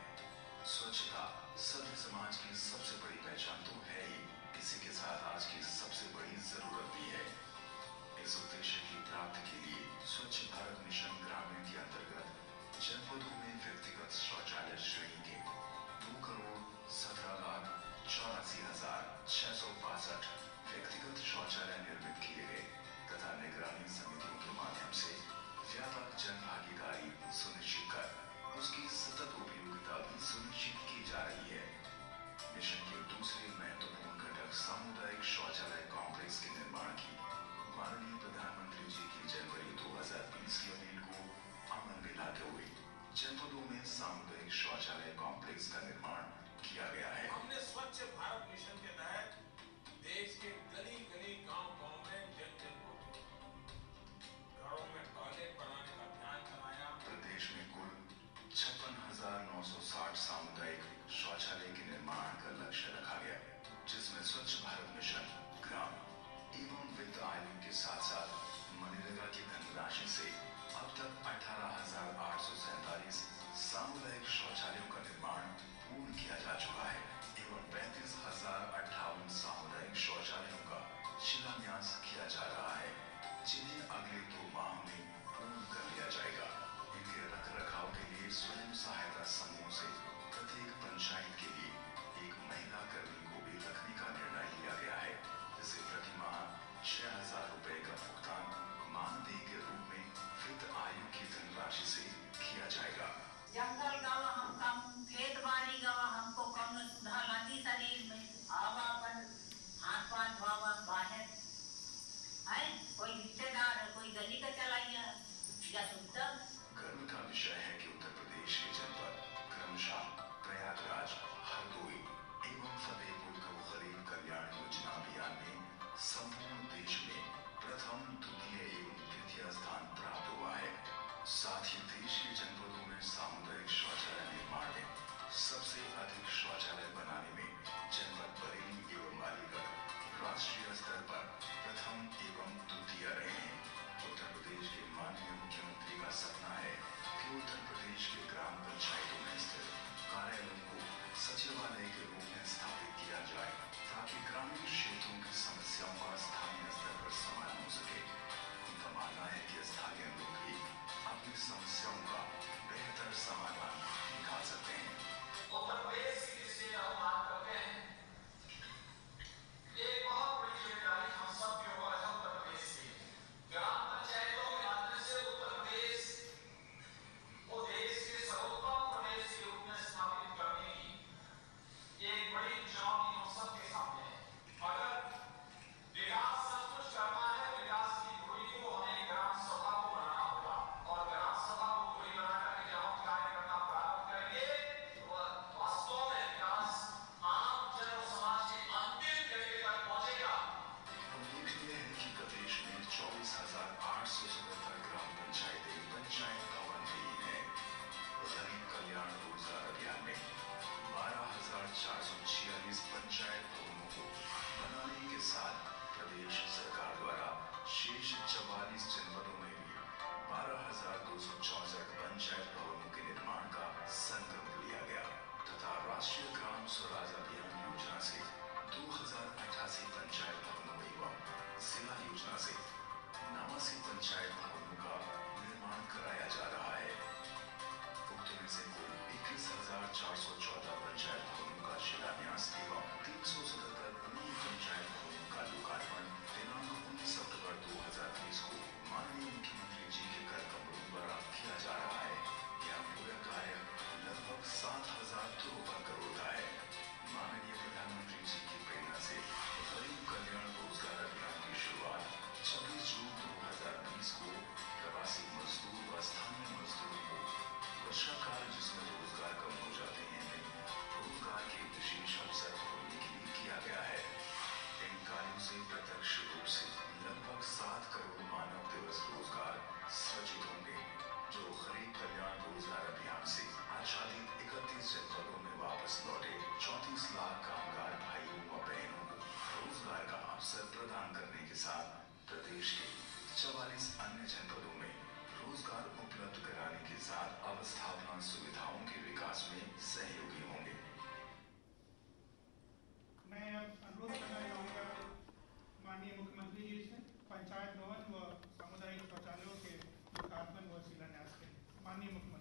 पंचायत भवन व सामुदायिक शौचालयों के लोकार्पण व शिलान्यास के माननीय मुख्यमंत्री।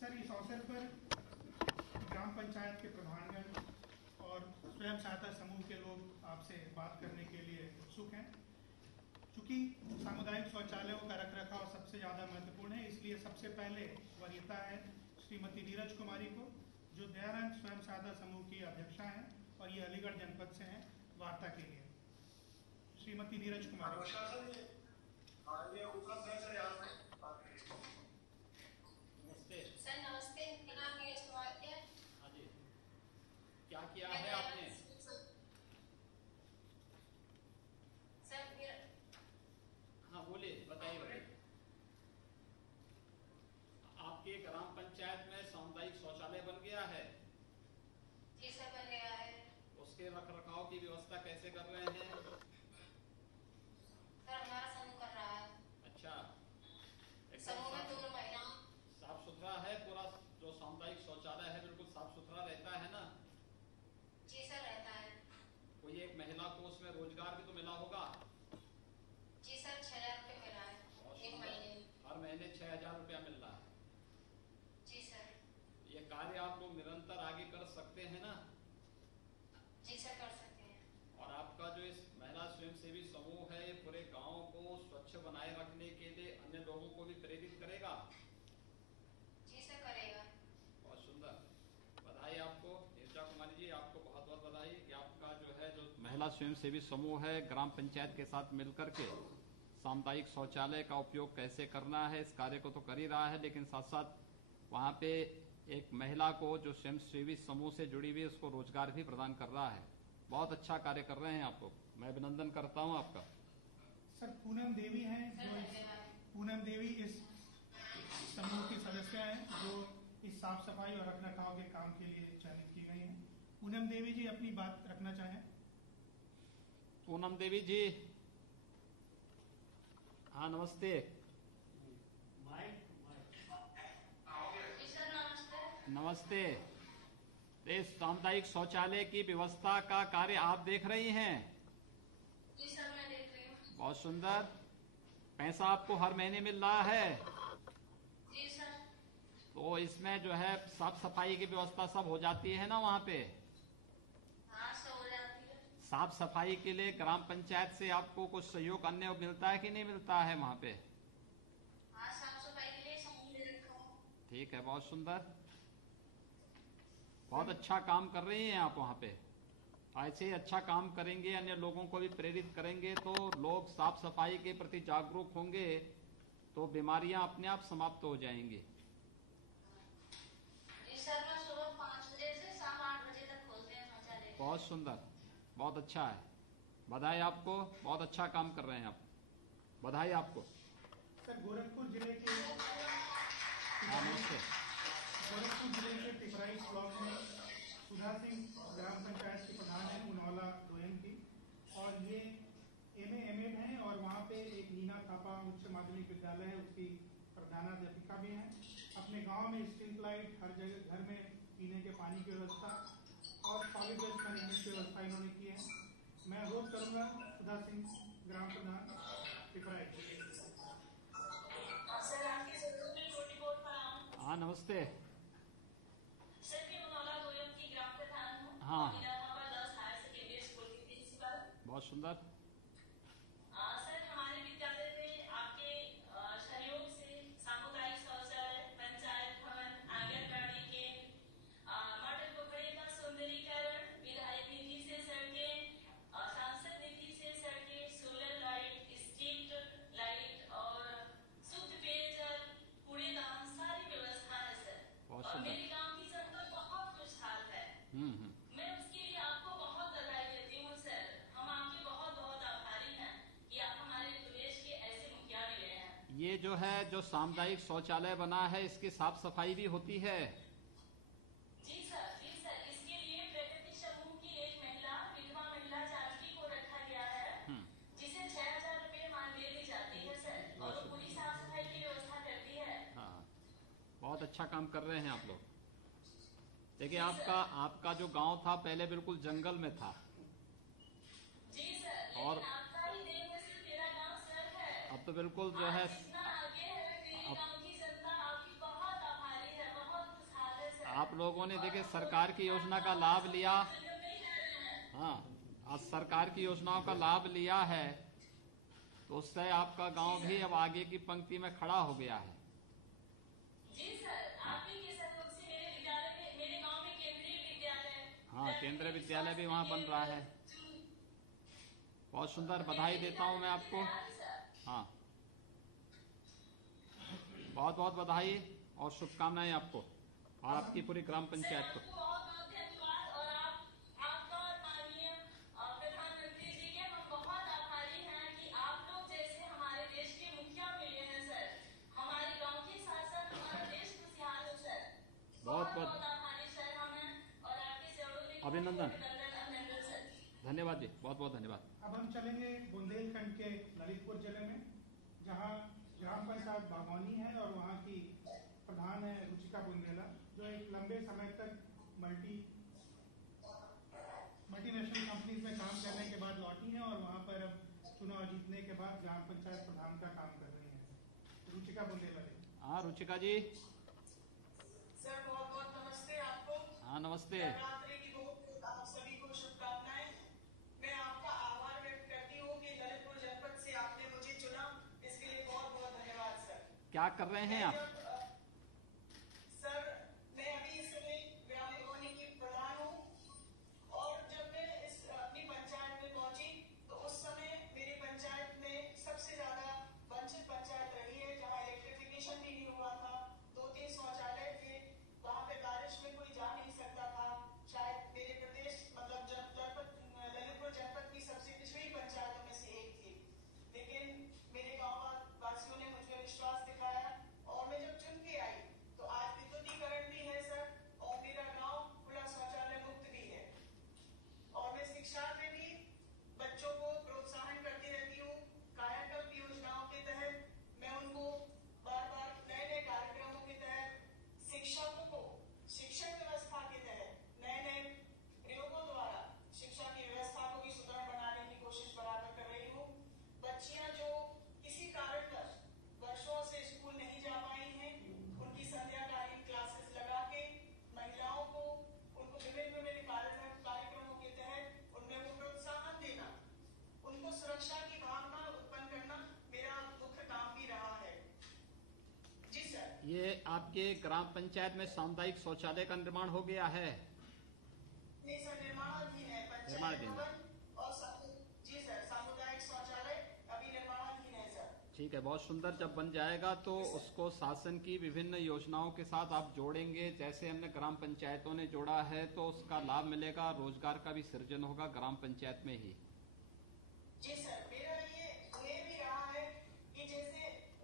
सर, इस अवसर पर ग्राम पंचायत के प्रधानगण और स्वयं सहायता समूह के लोग आपसे बात करने के लिए उत्सुक हैं। चूंकि सामुदायिक शौचालयों का रखरखाव सबसे ज़्यादा महत्वपूर्ण है, इसलिए सबसे पहले वरीयता है श्रीमती नीरज कुमारी को, जो दयानंद स्वयं सहायता समूह की अध्यक्षा हैं और ये अलीगढ़ जनपद से हैं, वार्ता के लिए। श्रीमती नीरज कुमारी। क्या किया है आपने? हाँ बोलिए, बताइए। आपके ग्राम पंचायत में सामुदायिक शौचालय बन गया है? जी सर, बन गया है। उसके रखरखाव की व्यवस्था कैसे कर रहे हैं? सर, हमारा समूह कर रहा है। अच्छा, समूह में 2 महिला। साफ सुथरा है पूरा? जो सामुदायिक शौचालय है बिल्कुल साफ सुथरा रहता है ना? जी सर, रहता है। कोई एक महिला को उसमें रोजगार भी तो मिला होगा? जी सर, 6,000 रुपये मिला है एक महीने में। हर महीने 6,000 रुपया मिल रहा है। जी सर। ये कार्य आप लोग निरंतर आगे कर सकते हैं ना? जी सर, कर सकते हैं। और आपका जो इस महिला स्वयंसेवी समूह है, ये पूरे गांव को स्वच्छ बनाए रखने के लिए अन्य लोगों को भी प्रेरित करेगा? जी सर, करेगा। बहुत सुंदर, बधाई आपको नीरजा कुमारी जी, आपको बहुत बहुत बधाई कि आपका जो है जो महिला स्वयंसेवी समूह है ग्राम पंचायत के साथ मिलकर के सामुदायिक शौचालय का उपयोग कैसे करना है इस कार्य को तो कर ही रहा है, लेकिन साथ साथ वहाँ पे एक महिला को जो स्वयंसेवी समूह से जुड़ी हुई उसको रोजगार भी प्रदान कर रहा है। बहुत अच्छा कार्य कर रहे हैं आप लोग, मैं अभिनंदन करता हूँ आपका। सर, पूनम देवी हैं, पूनम देवी इस समूह की सदस्य हैं जो इस साफ सफाई और रखरखाव के काम के लिए चयनित की गई हैं। पूनम देवी जी अपनी बात रखना चाहें? पूनम देवी जी, हाँ नमस्ते। जी सर, नमस्ते। नमस्ते। इस सामुदायिक शौचालय की व्यवस्था का कार्य आप देख रही हैं? जी सर, मैं देख रही हूँ। बहुत सुंदर। पैसा आपको हर महीने मिल रहा है? जी सर। तो इसमें जो है साफ सफाई की व्यवस्था सब हो जाती है ना वहाँ पे? हाँ, सब हो जाती है। साफ सफाई के लिए ग्राम पंचायत से आपको कुछ सहयोग अन्य मिलता है कि नहीं मिलता है वहाँ पे? हाँ, साफ सफाई के लिए समूह ले रखा हूँ। ठीक है, बहुत सुंदर, बहुत अच्छा काम कर रही हैं आप वहाँ पे। ऐसे ही अच्छा काम करेंगे, अन्य लोगों को भी प्रेरित करेंगे तो लोग साफ सफाई के प्रति जागरूक होंगे तो बीमारियां अपने आप समाप्त हो जाएंगी। जी सर, मैं सुबह 5 बजे से शाम 8 बजे तक खोलते हैं शौचालय। बहुत सुंदर, बहुत अच्छा है, बधाई आपको, बहुत अच्छा काम कर रहे हैं आप, बधाई आपको। सर, गोरखपुर जिले के नमस्ते। गोरखपुर जिले के पिपराइच ब्लॉक में सुधा सिंह ग्राम पंचायत के प्रधान हैं, उनौला रोहन की, और ये MA MAd हैं और वहाँ पे एक नीना थापा उच्च माध्यमिक विद्यालय है, उसकी प्रधानाध्यापिका भी हैं। अपने गांव में स्ट्रीट लाइट, हर जगह घर में पीने के पानी की व्यवस्था और सॉलिड वेस्ट मैनेजमेंट की व्यवस्था इन्होंने की है। मैं अनुरोध करूंगा सुधा सिंह ग्राम प्रधान पिपराइच। सर, आपकी जरूरत है छोटी बोर्ड पर आऊँ? हाँ नमस्ते। सर, बहुत सुंदर। सर, हमारे विद्यालय में आपके सहयोग से सामुदायिक शौचालय, पंचायत भवन, आंगनबाड़ी के मॉडल पोखरे का सौंदर्यीकरण, विधायक निधि से सड़कें, सांसद निधि से सड़कें, सोलर लाइट, स्ट्रीट लाइट और शुद्ध पेयजल, कूड़ेदान, सारी व्यवस्था है सर। बहुत और सुंदर। मेरे गांव की जनता बहुत खुशहाल है। मैं उसके लिए आपको बहुत बधाई देती हूँ सर। हम आपके बहुत बहुत आभारी हैं कि आप हमारे प्रदेश के ऐसे मुखिया मिले हैं। ये जो है जो सामुदायिक शौचालय बना है इसकी साफ सफाई भी होती है? जी सर, जी सर। इसके लिए प्रगति समूह की एक महिला, विधवा महिला जानकी को रखा गया है, जिसे 6,000 रुपए मानदेय दी जाती है सर, और वो पूरी साफ सफाई की व्यवस्था करती है। हाँ, बहुत अच्छा काम कर रहे हैं आप लोग। देखिए, आपका जो गांव था पहले बिल्कुल जंगल में था, जी सर। और लेकिन आपका ही देन है सर, मेरा गांव सर है। अब तो बिल्कुल जो है जितना आगे है, मेरे गांव की जनता आपकी बहुत आभारी है, बहुत खुशहाल है सर। आप लोगों ने देखिए सरकार की योजना का लाभ लिया। हाँ, आज सरकार की योजनाओं का लाभ लिया है तो उससे आपका गांव भी अब आगे की पंक्ति में खड़ा हो गया है। जी सर, आप ही के सहयोग से मेरे विद्यालय में, मेरे गांव में केंद्रीय विद्यालय, हाँ, केंद्रीय विद्यालय भी वहाँ बन रहा है। बहुत सुंदर, बधाई देता हूँ मैं आपको। हाँ, बहुत बहुत बधाई और शुभकामनाएं आपको और आपकी पूरी ग्राम पंचायत को। बहुत बहुत धन्यवाद। और आपका और माननीय प्रधानमंत्री जी के हम बहुत आभारी हैं कि आप लोग जैसे हमारे देश के मुखिया मिले हैं सर। हमारे गांव के साथ साथ हमारा देश खुशहाल हो सर। बहुत बहुत आभारी सर हम हैं और आपके सहयोग में अभिनंदन। अभिनंदन सर। धन्यवाद जी, बहुत बहुत धन्यवाद। अब हम चलेंगे बुंदेलखंड के ललितपुर जिले में, जहां ग्राम पंचायत बागवानी है और वहां की प्रधान है रुचिका बुंदेला, जो एक लंबे समय तक मल्टीनेशनल कंपनीज में काम करने के बाद लौटी हैं और वहां पर अब चुनाव जीतने के बाद ग्राम पंचायत प्रधान का काम कर रही हैं। रुचिका बुंदेला जी। हाँ, रुचिका जी। सर, बहुत बहुत नमस्ते आपको। हाँ, नमस्ते। नवरात्रि की बहुत आप सभी को शुभकामनाएं। मैं आपका आभार व्यक्त करती हूँ कि ललितपुर जनपद से आपने मुझे चुना, इसके लिए बहुत बहुत धन्यवाद सर। क्या कर रहे हैं आप? सर, मैं अभी इस समय ग्राम बागवानी की प्रधान हूँ और जब मैं इस अपनी पंचायत में पहुंची तो उस समय मेरी पंचायत में सबसे ज्यादा वंचित पंचायत रही है, जहाँ इलेक्ट्रिफिकेशन भी नहीं हुआ था। 2-3 शौचालय थे, वहाँ पे बारिश में कोई जा नहीं सकता था। शायद मेरे प्रदेश मतलब जनपद ललितपुर जनपद की सबसे पिछड़ी पंचायतों में से एक थी। लेकिन मेरे गाँव वासियों ने मुझ पर विश्वास दिखाया और मैं जब चुन के आई तो आज विद्युतीकरण भी है सर और मेरा गांव खुला शौचालय मुक्त भी है। और मैं शिक्षा में भी बच्चों को प्रोत्साहन करती रहती हूँ। कायाकल्प योजनाओं के तहत मैं उनको बार बार नए नए कार्यक्रमों के तहत शिक्षकों को शिक्षण व्यवस्था के तहत नए नए प्रयोगों द्वारा शिक्षा की व्यवस्था को भी सुदृढ़ बनाने की कोशिश बराबर कर रही हूँ। बच्चियां जो किसी कारणवश वर्षों से स्कूल नहीं जा पाई हैं, उनकी संध्याकालीन क्लासेस लगा के महिलाओं को उनको विभिन्न विभिन्न कार्यक्रमों के तहत उनमें वो प्रोत्साहन देना, उनको सुरक्षा की भावना उत्पन्न करना मेरा मुख्य काम भी रहा है। जी सर। ये आपके ग्राम पंचायत में सामुदायिक शौचालय का निर्माण हो गया है? नहीं सर, निर्माणाधीन है। पंचायत भवन और जी सर, सामुदायिक शौचालय अभी निर्माणाधीन है सर। ठीक है, बहुत सुंदर। जब बन जाएगा तो उसको शासन की विभिन्न योजनाओं के साथ आप जोड़ेंगे। जैसे हमने ग्राम पंचायतों ने जोड़ा है तो उसका लाभ मिलेगा, रोजगार का भी सृजन होगा ग्राम पंचायत में ही। जी सर, मेरा ये उन्हें भी रहा है कि जैसे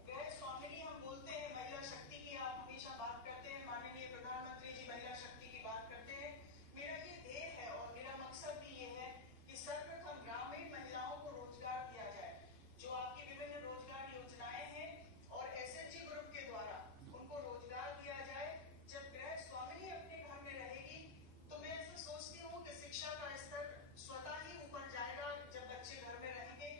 गृह स्वामिनी हम बोलते हैं, महिला शक्ति की आप हमेशा बात करते हैं, माननीय प्रधानमंत्री जी महिला शक्ति की बात करते हैं। मेरा ये ध्येय है और मेरा मकसद भी ये है कि सर्वप्रथम ग्रामीण महिलाओं को रोजगार दिया जाए। जो आपकी विभिन्न रोजगार योजनाएं हैं और एसएचजी ग्रुप के द्वारा उनको रोजगार दिया जाए। जब गृह स्वामिनी अपने घर में रहेगी तो मैं ऐसा सोचती हूँ कि शिक्षा का स्तर स्वतः ही ऊपर जाएगा। जब बच्चे घर में रहेंगे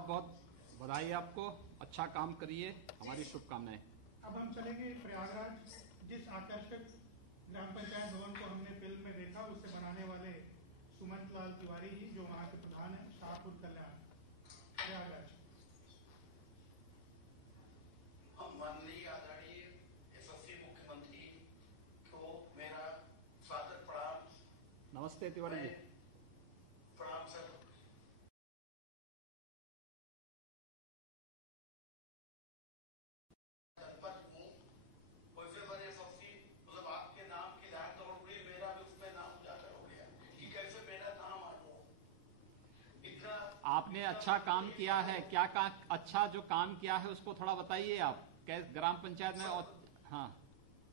बहुत बहुत बधाई आपको, अच्छा काम करिए, हमारी शुभकामनाएं। अब हम चलेंगे प्रयागराज। जिस आकर्षक ग्राम पंचायत भवन को हमने फिल्म में देखा, उसे बनाने वाले सुमंत लाल तिवारी जी, जो वहाँ के प्रधान हैं, शाहपुर कल्याण, प्रयागराज। हम माननीय आदरणीय यशस्वी मुख्यमंत्री को मेरा स्वागत प्रणाम। नमस्ते तिवारी जी। प्रणाम सर। आपने अच्छा काम किया है, क्या अच्छा जो काम किया है उसको थोड़ा बताइए आप, कैसे ग्राम पंचायत में। और हाँ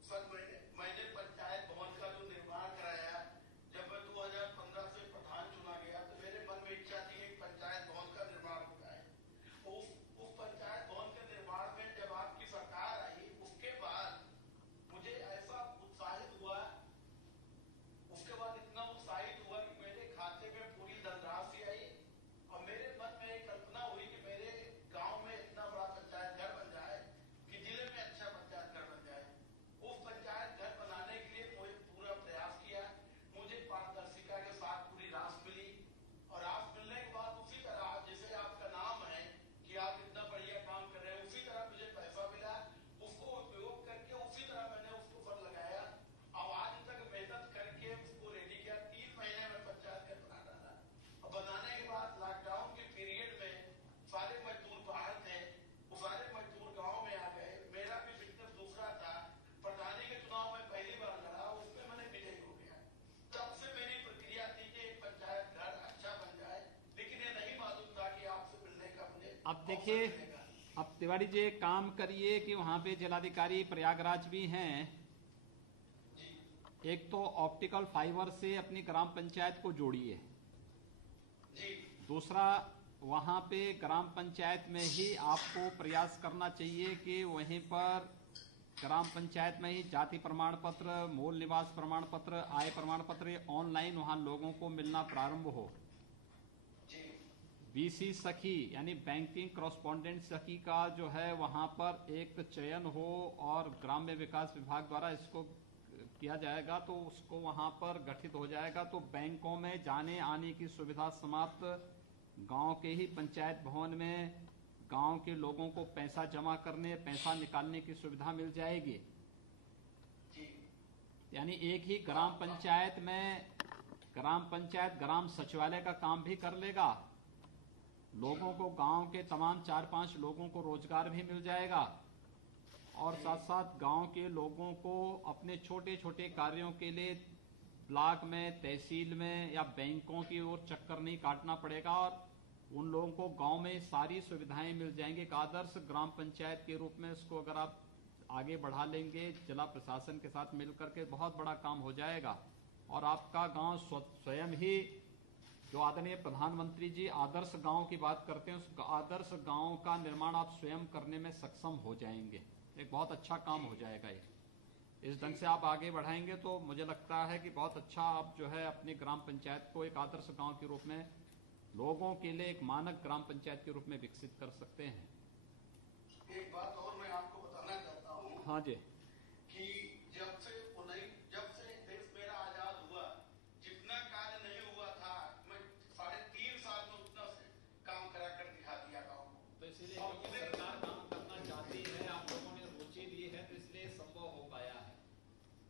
सर, मैंने पंचायत भवन का जो निर्माण कराया, जब मैं 2015 से प्रधान चुना गया तो मेरे मन में इच्छा थी कि पंचायत भवन का निर्माण हो जाए। उस पंचायत भवन के निर्माण में जब आपकी सरकार आई, उसके बाद मुझे ऐसा उत्साहित हुआ, उसके बाद इतना उत्साहित हुआ कि मेरे खाते में पूरी धनराशि आई और मेरे मन में एक कल्पना हुई कि मेरे गांव में इतना बड़ा पंचायत घर बन जाए कि जिले में अच्छा पंचायत घर बन जाए। उस पंचायत घर बनाने के लिए मुझे पूरा प्रयास किया। मुझे पारदर्शिता के साथ पूरी राशि मिली और राशि मिलने के बाद उसी तरह जैसे आपका नाम है कि आप इतना बढ़िया काम कर रहे हैं, उसी तरह मुझे पैसा मिला। उसको उपयोग करके उसी तरह मैंने उसको फल लगाया। अब आज तक मेहनत करके उसको रेडी किया। 3 महीने में पंचायत घर बना डाला। अब बनाने के बाद लॉकडाउन के पीरियड में सारे मजदूर बाहर थे, वो सारे मजदूर गांव में आ गए। मेरा भी बिजनेस दूसरा था, प्रधानी के चुनाव में पहली बार लड़ा, उसमें मैंने विजयी हो गया। तब से मेरी प्रक्रिया थी कि एक पंचायत घर अच्छा बन जाए, लेकिन ये नहीं मालूम था कि आपसे मिलने का मुझे अब देखिए, अब तिवारी जी एक काम करिए कि वहाँ पे जिलाधिकारी प्रयागराज भी हैं, एक तो ऑप्टिकल फाइबर से अपनी ग्राम पंचायत को जोड़िए, दूसरा वहाँ पे ग्राम पंचायत में ही आपको प्रयास करना चाहिए कि वहीं पर ग्राम पंचायत में ही जाति प्रमाण पत्र, मूल निवास प्रमाण पत्र, आय प्रमाण पत्र ऑनलाइन वहाँ लोगों को मिलना प्रारंभ हो। बीसी सखी यानी बैंकिंग कॉरेस्पॉन्डेंट सखी का जो है वहाँ पर एक चयन हो और ग्राम्य विकास विभाग द्वारा इसको किया जाएगा तो उसको वहाँ पर गठित हो जाएगा, तो बैंकों में जाने आने की सुविधा समाप्त, गांव के ही पंचायत भवन में गांव के लोगों को पैसा जमा करने, पैसा निकालने की सुविधा मिल जाएगी। यानी एक ही ग्राम पंचायत में ग्राम सचिवालय का काम भी कर लेगा, लोगों को गांव के तमाम 4-5 लोगों को रोजगार भी मिल जाएगा और साथ साथ गांव के लोगों को अपने छोटे छोटे कार्यों के लिए ब्लॉक में, तहसील में या बैंकों की ओर चक्कर नहीं काटना पड़ेगा और उन लोगों को गांव में सारी सुविधाएं मिल जाएंगी। एक आदर्श ग्राम पंचायत के रूप में इसको अगर आप आगे बढ़ा लेंगे जिला प्रशासन के साथ मिलकर के, बहुत बड़ा काम हो जाएगा और आपका गांव स्वयं ही, जो आदरणीय प्रधानमंत्री जी आदर्श गांव की बात करते हैं, उस आदर्श गांव का निर्माण आप स्वयं करने में सक्षम हो जाएंगे। एक बहुत अच्छा काम हो जाएगा ये। इस ढंग से आप आगे बढ़ाएंगे तो मुझे लगता है कि बहुत अच्छा आप जो है अपनी ग्राम पंचायत को एक आदर्श गांव के रूप में, लोगों के लिए एक मानक ग्राम पंचायत के रूप में विकसित कर सकते हैं। एक बात और मैं आपको बताना चाहता हूँ। हाँ जी। कि जब से देश मेरा आजाद हुआ, जितना कार्य नहीं हुआ था, मैं 3.5 साल में उतना से काम करा कर दिखा दिया गाँव को। तो इसीलिए सरकार काम करना चाहती है, आप लोगों ने रुचि ली है, तो इसलिए संभव हो पाया है।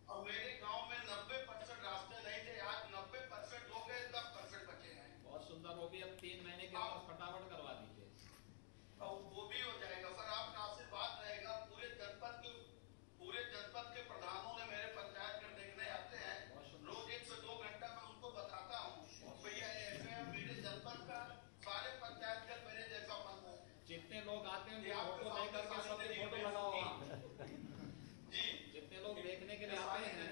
और मेरे गांव में 90% रास्ते नहीं थे, आज 90% हो गए, 10% बचे हैं। बहुत सुंदर, वो भी अब 3 महीने के अंदर फटाफट करवा दीजिए। और वो भी हो जाएगा सर, आपका आशीर्वाद रहेगा। पूरे जनपद के प्रधानों ने मेरे पंचायत घर देखने आते हैं, रोज 1 से 2 घंटा मैं उनको बताता हूँ भैया ऐसे है, मेरे जनपद का सारे पंचायत घर मेरे जैसा बन रहा है। जितने लोग आते हैं फोटो लेकर के सबकी फोटो लगाओ वहाँ जी, जितने लोग देखने के लिए आते हैं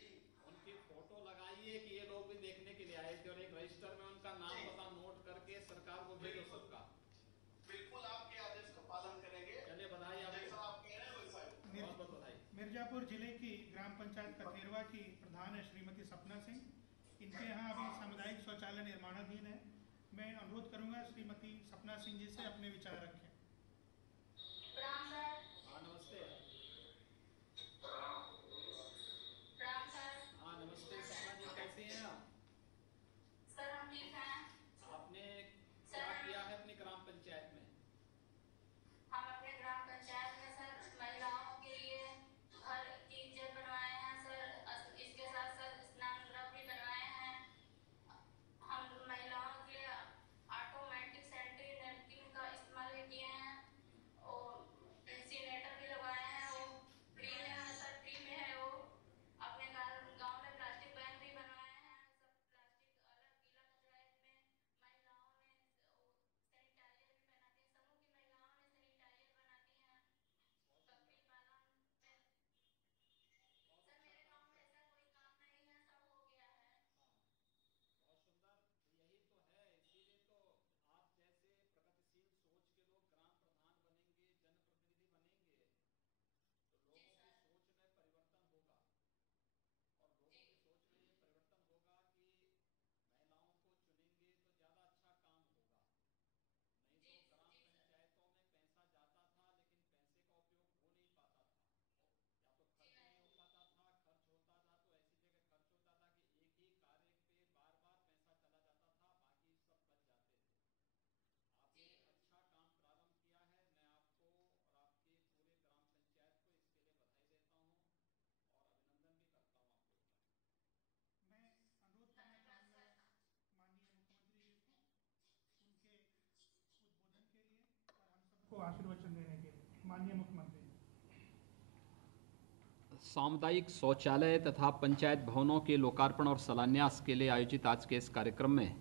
जी, उनकी फोटो लगाइए कि ये लोग भी देखने के लिए आए थे और एक रजिस्टर में उनका नाम पता नोट करके सरकार को भेजो सबका। बिल्कुल आपके आदेश का पालन करेंगे। चलिए बधाई आपको। जैसा आप कह रहे हैं वैसा ही। बहुत बहुत बधाई। मिर्जापुर जिले की ग्राम पंचायत कथेरवा की प्रधान है श्रीमती सपना सिंह। इनके यहाँ अभी सामुदायिक शौचालय निर्माणाधीन है। मैं अनुरोध करूंगा श्रीमती सपना सिंह जी से अपने विचार रखें। प्रणाम सर। हाँ नमस्ते। प्रणाम सर। हाँ नमस्ते सपना जी, कैसी हैं आप? सर हम ठीक हैं। आपने क्या किया है अपनी ग्राम पंचायत में? हम अपने ग्राम पंचायत में सर महिलाओं के लिए घर किचन बनवाए हैं सर। इसके साथ साथ स्नान गृह भी बनवाए हैं। हम महिलाओं के लिए ऑटोमेटिक सैनिटरी नैपकिन का इस्तेमाल भी किए हैं और इंसीनेटर भी लगवाए हैं। वो फ्री में है सर, फ्री में है वो। अपने गांव में प्लास्टिक बैग भी बनवाए हैं। सब प्लास्टिक अलग गीला कचरा में महिलाओं ने सैनिटाइजर भी बनाती हैं। समूह की महिलाओं ने सैनिटाइजर बनाती हैं। बकरी पालन में सर मेरे गांव में ऐसा कोई काम नहीं है, सब हो गया है। बहुत सुंदर। यही तो है, इसीलिए तो आप जैसे प्रगतिशील सोच के लोग ग्राम प्रधान बनेंगे, जनप्रतिनिधि बनेंगे, तो लोगों की सोच में परिवर्तन होगा। और लोगों की सोच में ये परिवर्तन होगा कि महिलाओं को चुनेंगे तो ज्यादा अच्छा काम होगा। नहीं तो ग्राम पंचायतों में पैसा जाता था लेकिन पैसे का उपयोग हो नहीं पाता था, या तो खर्च नहीं हो पाता था, खर्च होता था तो ऐसी जगह खर्च होता था कि एक ही कार्य पे बार बार पैसा चला जाता था, बाकी सब बच जाते थे। आपने अच्छा काम प्रारंभ किया है। मैं आपको और आपके पूरे ग्राम पंचायत को इसके लिए बधाई देता हूँ और अभिनंदन भी करता हूँ आपके ऊपर। मैं अनुरोध करना चाहूँगा माननीय मुख्यमंत्री जी को उनके उद्बोधन के लिए और हम सबको आशीर्वचन देने के लिए। माननीय मुख्यमंत्री जी। सामुदायिक शौचालय तथा पंचायत भवनों के लोकार्पण और शिलान्यास के लिए आयोजित आज के इस कार्यक्रम में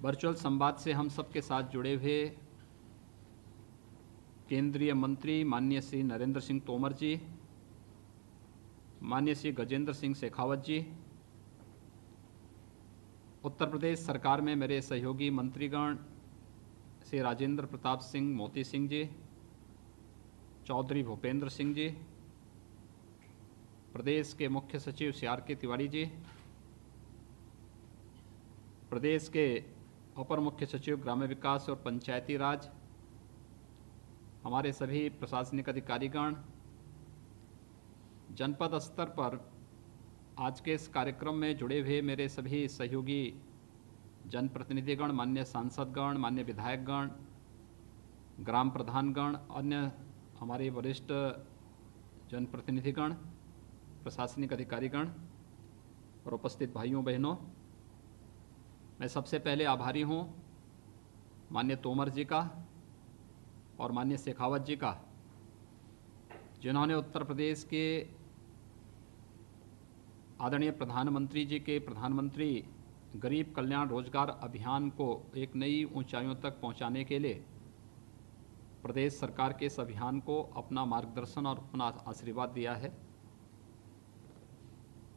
वर्चुअल संवाद से हम सबके साथ जुड़े हुए केंद्रीय मंत्री माननीय श्री नरेंद्र सिंह तोमर जी, माननीय श्री गजेंद्र सिंह शेखावत जी, उत्तर प्रदेश सरकार में मेरे सहयोगी मंत्रीगण श्री राजेंद्र प्रताप सिंह मोती सिंह जी, चौधरी भूपेंद्र सिंह जी, प्रदेश के मुख्य सचिव श्री आर के तिवारी जी, प्रदेश के अपर मुख्य सचिव ग्राम्य विकास और पंचायती राज, हमारे सभी प्रशासनिक अधिकारीगण, जनपद स्तर पर आज के इस कार्यक्रम में जुड़े हुए मेरे सभी सहयोगी जनप्रतिनिधिगण, माननीय सांसदगण, माननीय विधायकगण, ग्राम प्रधानगण, अन्य हमारे वरिष्ठ जनप्रतिनिधिगण, प्रशासनिक अधिकारीगण और उपस्थित भाइयों बहनों, मैं सबसे पहले आभारी हूं माननीय तोमर जी का और माननीय शेखावत जी का, जिन्होंने उत्तर प्रदेश के आदरणीय प्रधानमंत्री जी के प्रधानमंत्री गरीब कल्याण रोजगार अभियान को एक नई ऊंचाइयों तक पहुंचाने के लिए प्रदेश सरकार के इस अभियान को अपना मार्गदर्शन और अपना आशीर्वाद दिया है।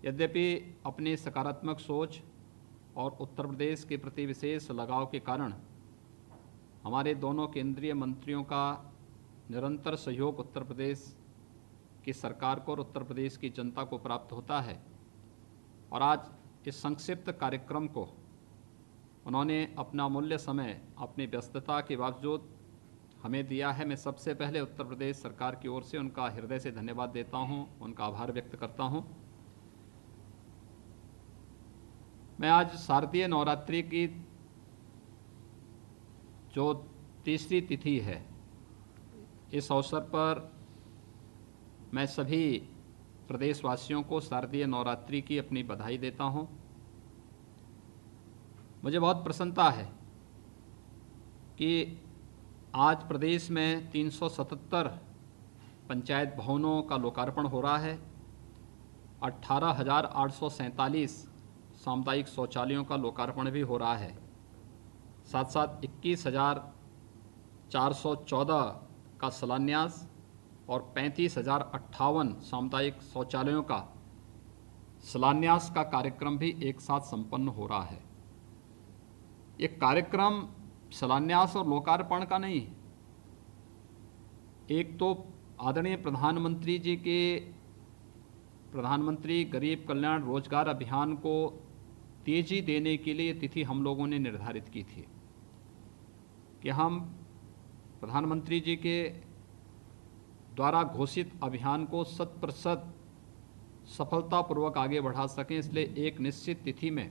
यद्यपि अपनी सकारात्मक सोच और उत्तर प्रदेश के प्रति विशेष लगाव के कारण हमारे दोनों केंद्रीय मंत्रियों का निरंतर सहयोग उत्तर प्रदेश की सरकार को और उत्तर प्रदेश की जनता को प्राप्त होता है, और आज इस संक्षिप्त कार्यक्रम को उन्होंने अपना अमूल्य समय अपनी व्यस्तता के बावजूद हमें दिया है। मैं सबसे पहले उत्तर प्रदेश सरकार की ओर से उनका हृदय से धन्यवाद देता हूं, उनका आभार व्यक्त करता हूं। मैं आज शारदीय नवरात्रि की जो तीसरी तिथि है, इस अवसर पर मैं सभी प्रदेशवासियों को शारदीय नवरात्रि की अपनी बधाई देता हूं। मुझे बहुत प्रसन्नता है कि आज प्रदेश में 377 पंचायत भवनों का लोकार्पण हो रहा है, 18,847 सामुदायिक शौचालयों का लोकार्पण भी हो रहा है, साथ साथ 21,414 का शिलान्यास और 35,058 सामुदायिक शौचालयों का शिलान्यास का कार्यक्रम भी एक साथ संपन्न हो रहा है। ये कार्यक्रम शिलान्यास और लोकार्पण का नहीं, एक तो आदरणीय प्रधानमंत्री जी के प्रधानमंत्री गरीब कल्याण रोजगार अभियान को तेजी देने के लिए तिथि हम लोगों ने निर्धारित की थी कि हम प्रधानमंत्री जी के द्वारा घोषित अभियान को 100% सफलतापूर्वक आगे बढ़ा सकें, इसलिए एक निश्चित तिथि में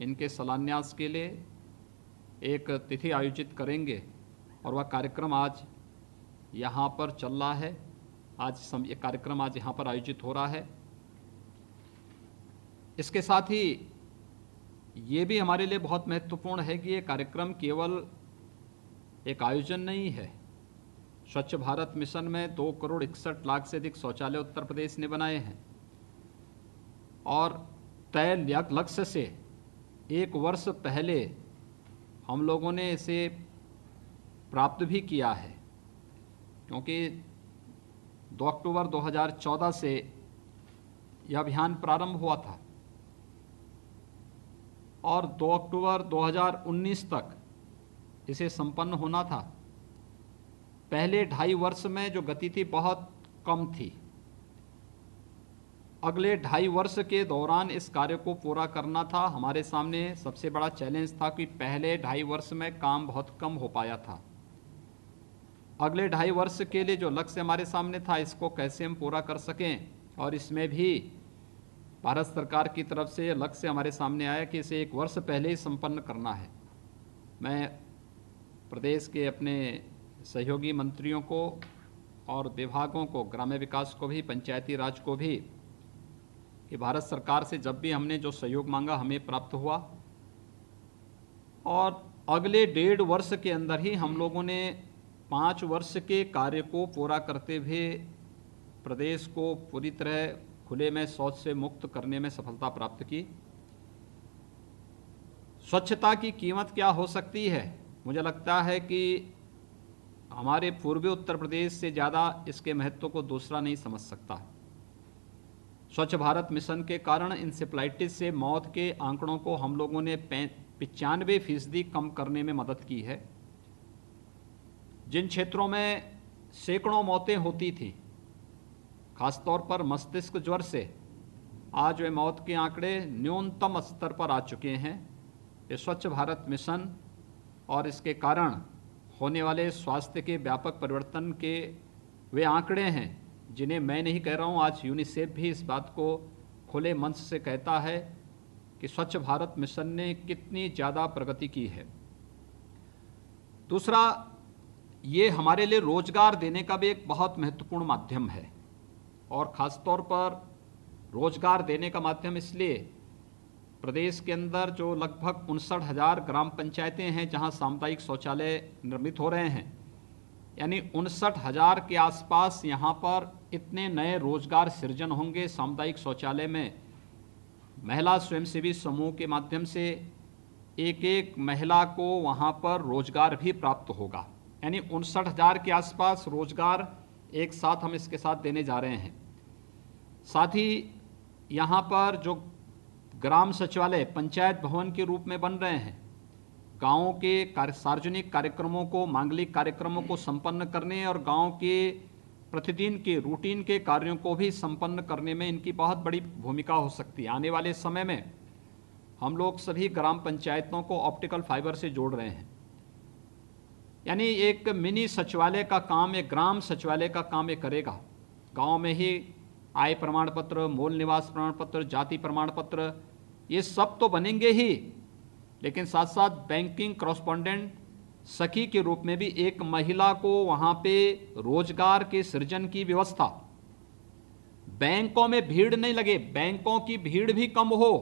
इनके शिलान्यास के लिए एक तिथि आयोजित करेंगे और वह कार्यक्रम आज यहाँ पर चल रहा है। ये कार्यक्रम आज यहाँ पर आयोजित हो रहा है। इसके साथ ही ये भी हमारे लिए बहुत महत्वपूर्ण है कि ये कार्यक्रम केवल एक आयोजन नहीं है। स्वच्छ भारत मिशन में 2 करोड़ 61 लाख से अधिक शौचालय उत्तर प्रदेश ने बनाए हैं और तय लक्ष्य से 1 वर्ष पहले हम लोगों ने इसे प्राप्त भी किया है, क्योंकि 2 अक्टूबर 2014 से यह अभियान प्रारंभ हुआ था और 2 अक्टूबर 2019 तक इसे संपन्न होना था। पहले 2.5 वर्ष में जो गति थी बहुत कम थी। अगले 2.5 वर्ष के दौरान इस कार्य को पूरा करना था। हमारे सामने सबसे बड़ा चैलेंज था कि पहले 2.5 वर्ष में काम बहुत कम हो पाया था। अगले 2.5 वर्ष के लिए जो लक्ष्य हमारे सामने था, इसको कैसे हम पूरा कर सकें, और इसमें भी भारत सरकार की तरफ से ये लक्ष्य हमारे सामने आया कि इसे 1 वर्ष पहले ही संपन्न करना है। मैं प्रदेश के अपने सहयोगी मंत्रियों को और विभागों को, ग्राम्य विकास को भी, पंचायती राज को भी, कि भारत सरकार से जब भी हमने जो सहयोग मांगा हमें प्राप्त हुआ और अगले 1.5 वर्ष के अंदर ही हम लोगों ने 5 वर्ष के कार्य को पूरा करते हुए प्रदेश को पूरी तरह खुले में शौच से मुक्त करने में सफलता प्राप्त की। स्वच्छता की कीमत क्या हो सकती है? मुझे लगता है कि हमारे पूर्वी उत्तर प्रदेश से ज़्यादा इसके महत्व को दूसरा नहीं समझ सकता। स्वच्छ भारत मिशन के कारण इंसेफ्लाइटिस से मौत के आंकड़ों को हम लोगों ने 95% कम करने में मदद की है। जिन क्षेत्रों में सैकड़ों मौतें होती थी, खासतौर पर मस्तिष्क ज्वर से, आज वे मौत के आंकड़े न्यूनतम स्तर पर आ चुके हैं। ये स्वच्छ भारत मिशन और इसके कारण होने वाले स्वास्थ्य के व्यापक परिवर्तन के वे आंकड़े हैं जिन्हें मैं नहीं कह रहा हूँ, आज यूनिसेफ भी इस बात को खुले मंच से कहता है कि स्वच्छ भारत मिशन ने कितनी ज़्यादा प्रगति की है। दूसरा, ये हमारे लिए रोजगार देने का भी एक बहुत महत्वपूर्ण माध्यम है और ख़ासतौर पर रोजगार देने का माध्यम इसलिए, प्रदेश के अंदर जो लगभग 59,000 ग्राम पंचायतें हैं जहां सामुदायिक शौचालय निर्मित हो रहे हैं, यानी 59,000 के आसपास यहां पर इतने नए रोजगार सृजन होंगे। सामुदायिक शौचालय में महिला स्वयंसेवी समूह के माध्यम से एक महिला को वहां पर रोजगार भी प्राप्त होगा, यानी 59,000 के आसपास रोजगार एक साथ हम इसके साथ देने जा रहे हैं। साथ ही यहाँ पर जो ग्राम सचिवालय पंचायत भवन के रूप में बन रहे हैं, गाँव के सार्वजनिक कार्यक्रमों को, मांगलिक कार्यक्रमों को संपन्न करने और गाँव के प्रतिदिन के रूटीन के कार्यों को भी संपन्न करने में इनकी बहुत बड़ी भूमिका हो सकती है। आने वाले समय में हम लोग सभी ग्राम पंचायतों को ऑप्टिकल फाइबर से जोड़ रहे हैं, यानी एक मिनी सचिवालय का काम, एक ग्राम सचिवालय का काम ये करेगा। गांव में ही आय प्रमाण पत्र, मूल निवास प्रमाण पत्र, जाति प्रमाण पत्र, ये सब तो बनेंगे ही, लेकिन साथ साथ बैंकिंग कॉरेस्पॉन्डेंट सखी के रूप में भी एक महिला को वहां पे रोजगार के सृजन की व्यवस्था। बैंकों में भीड़ नहीं लगे, बैंकों की भीड़ भी कम हो,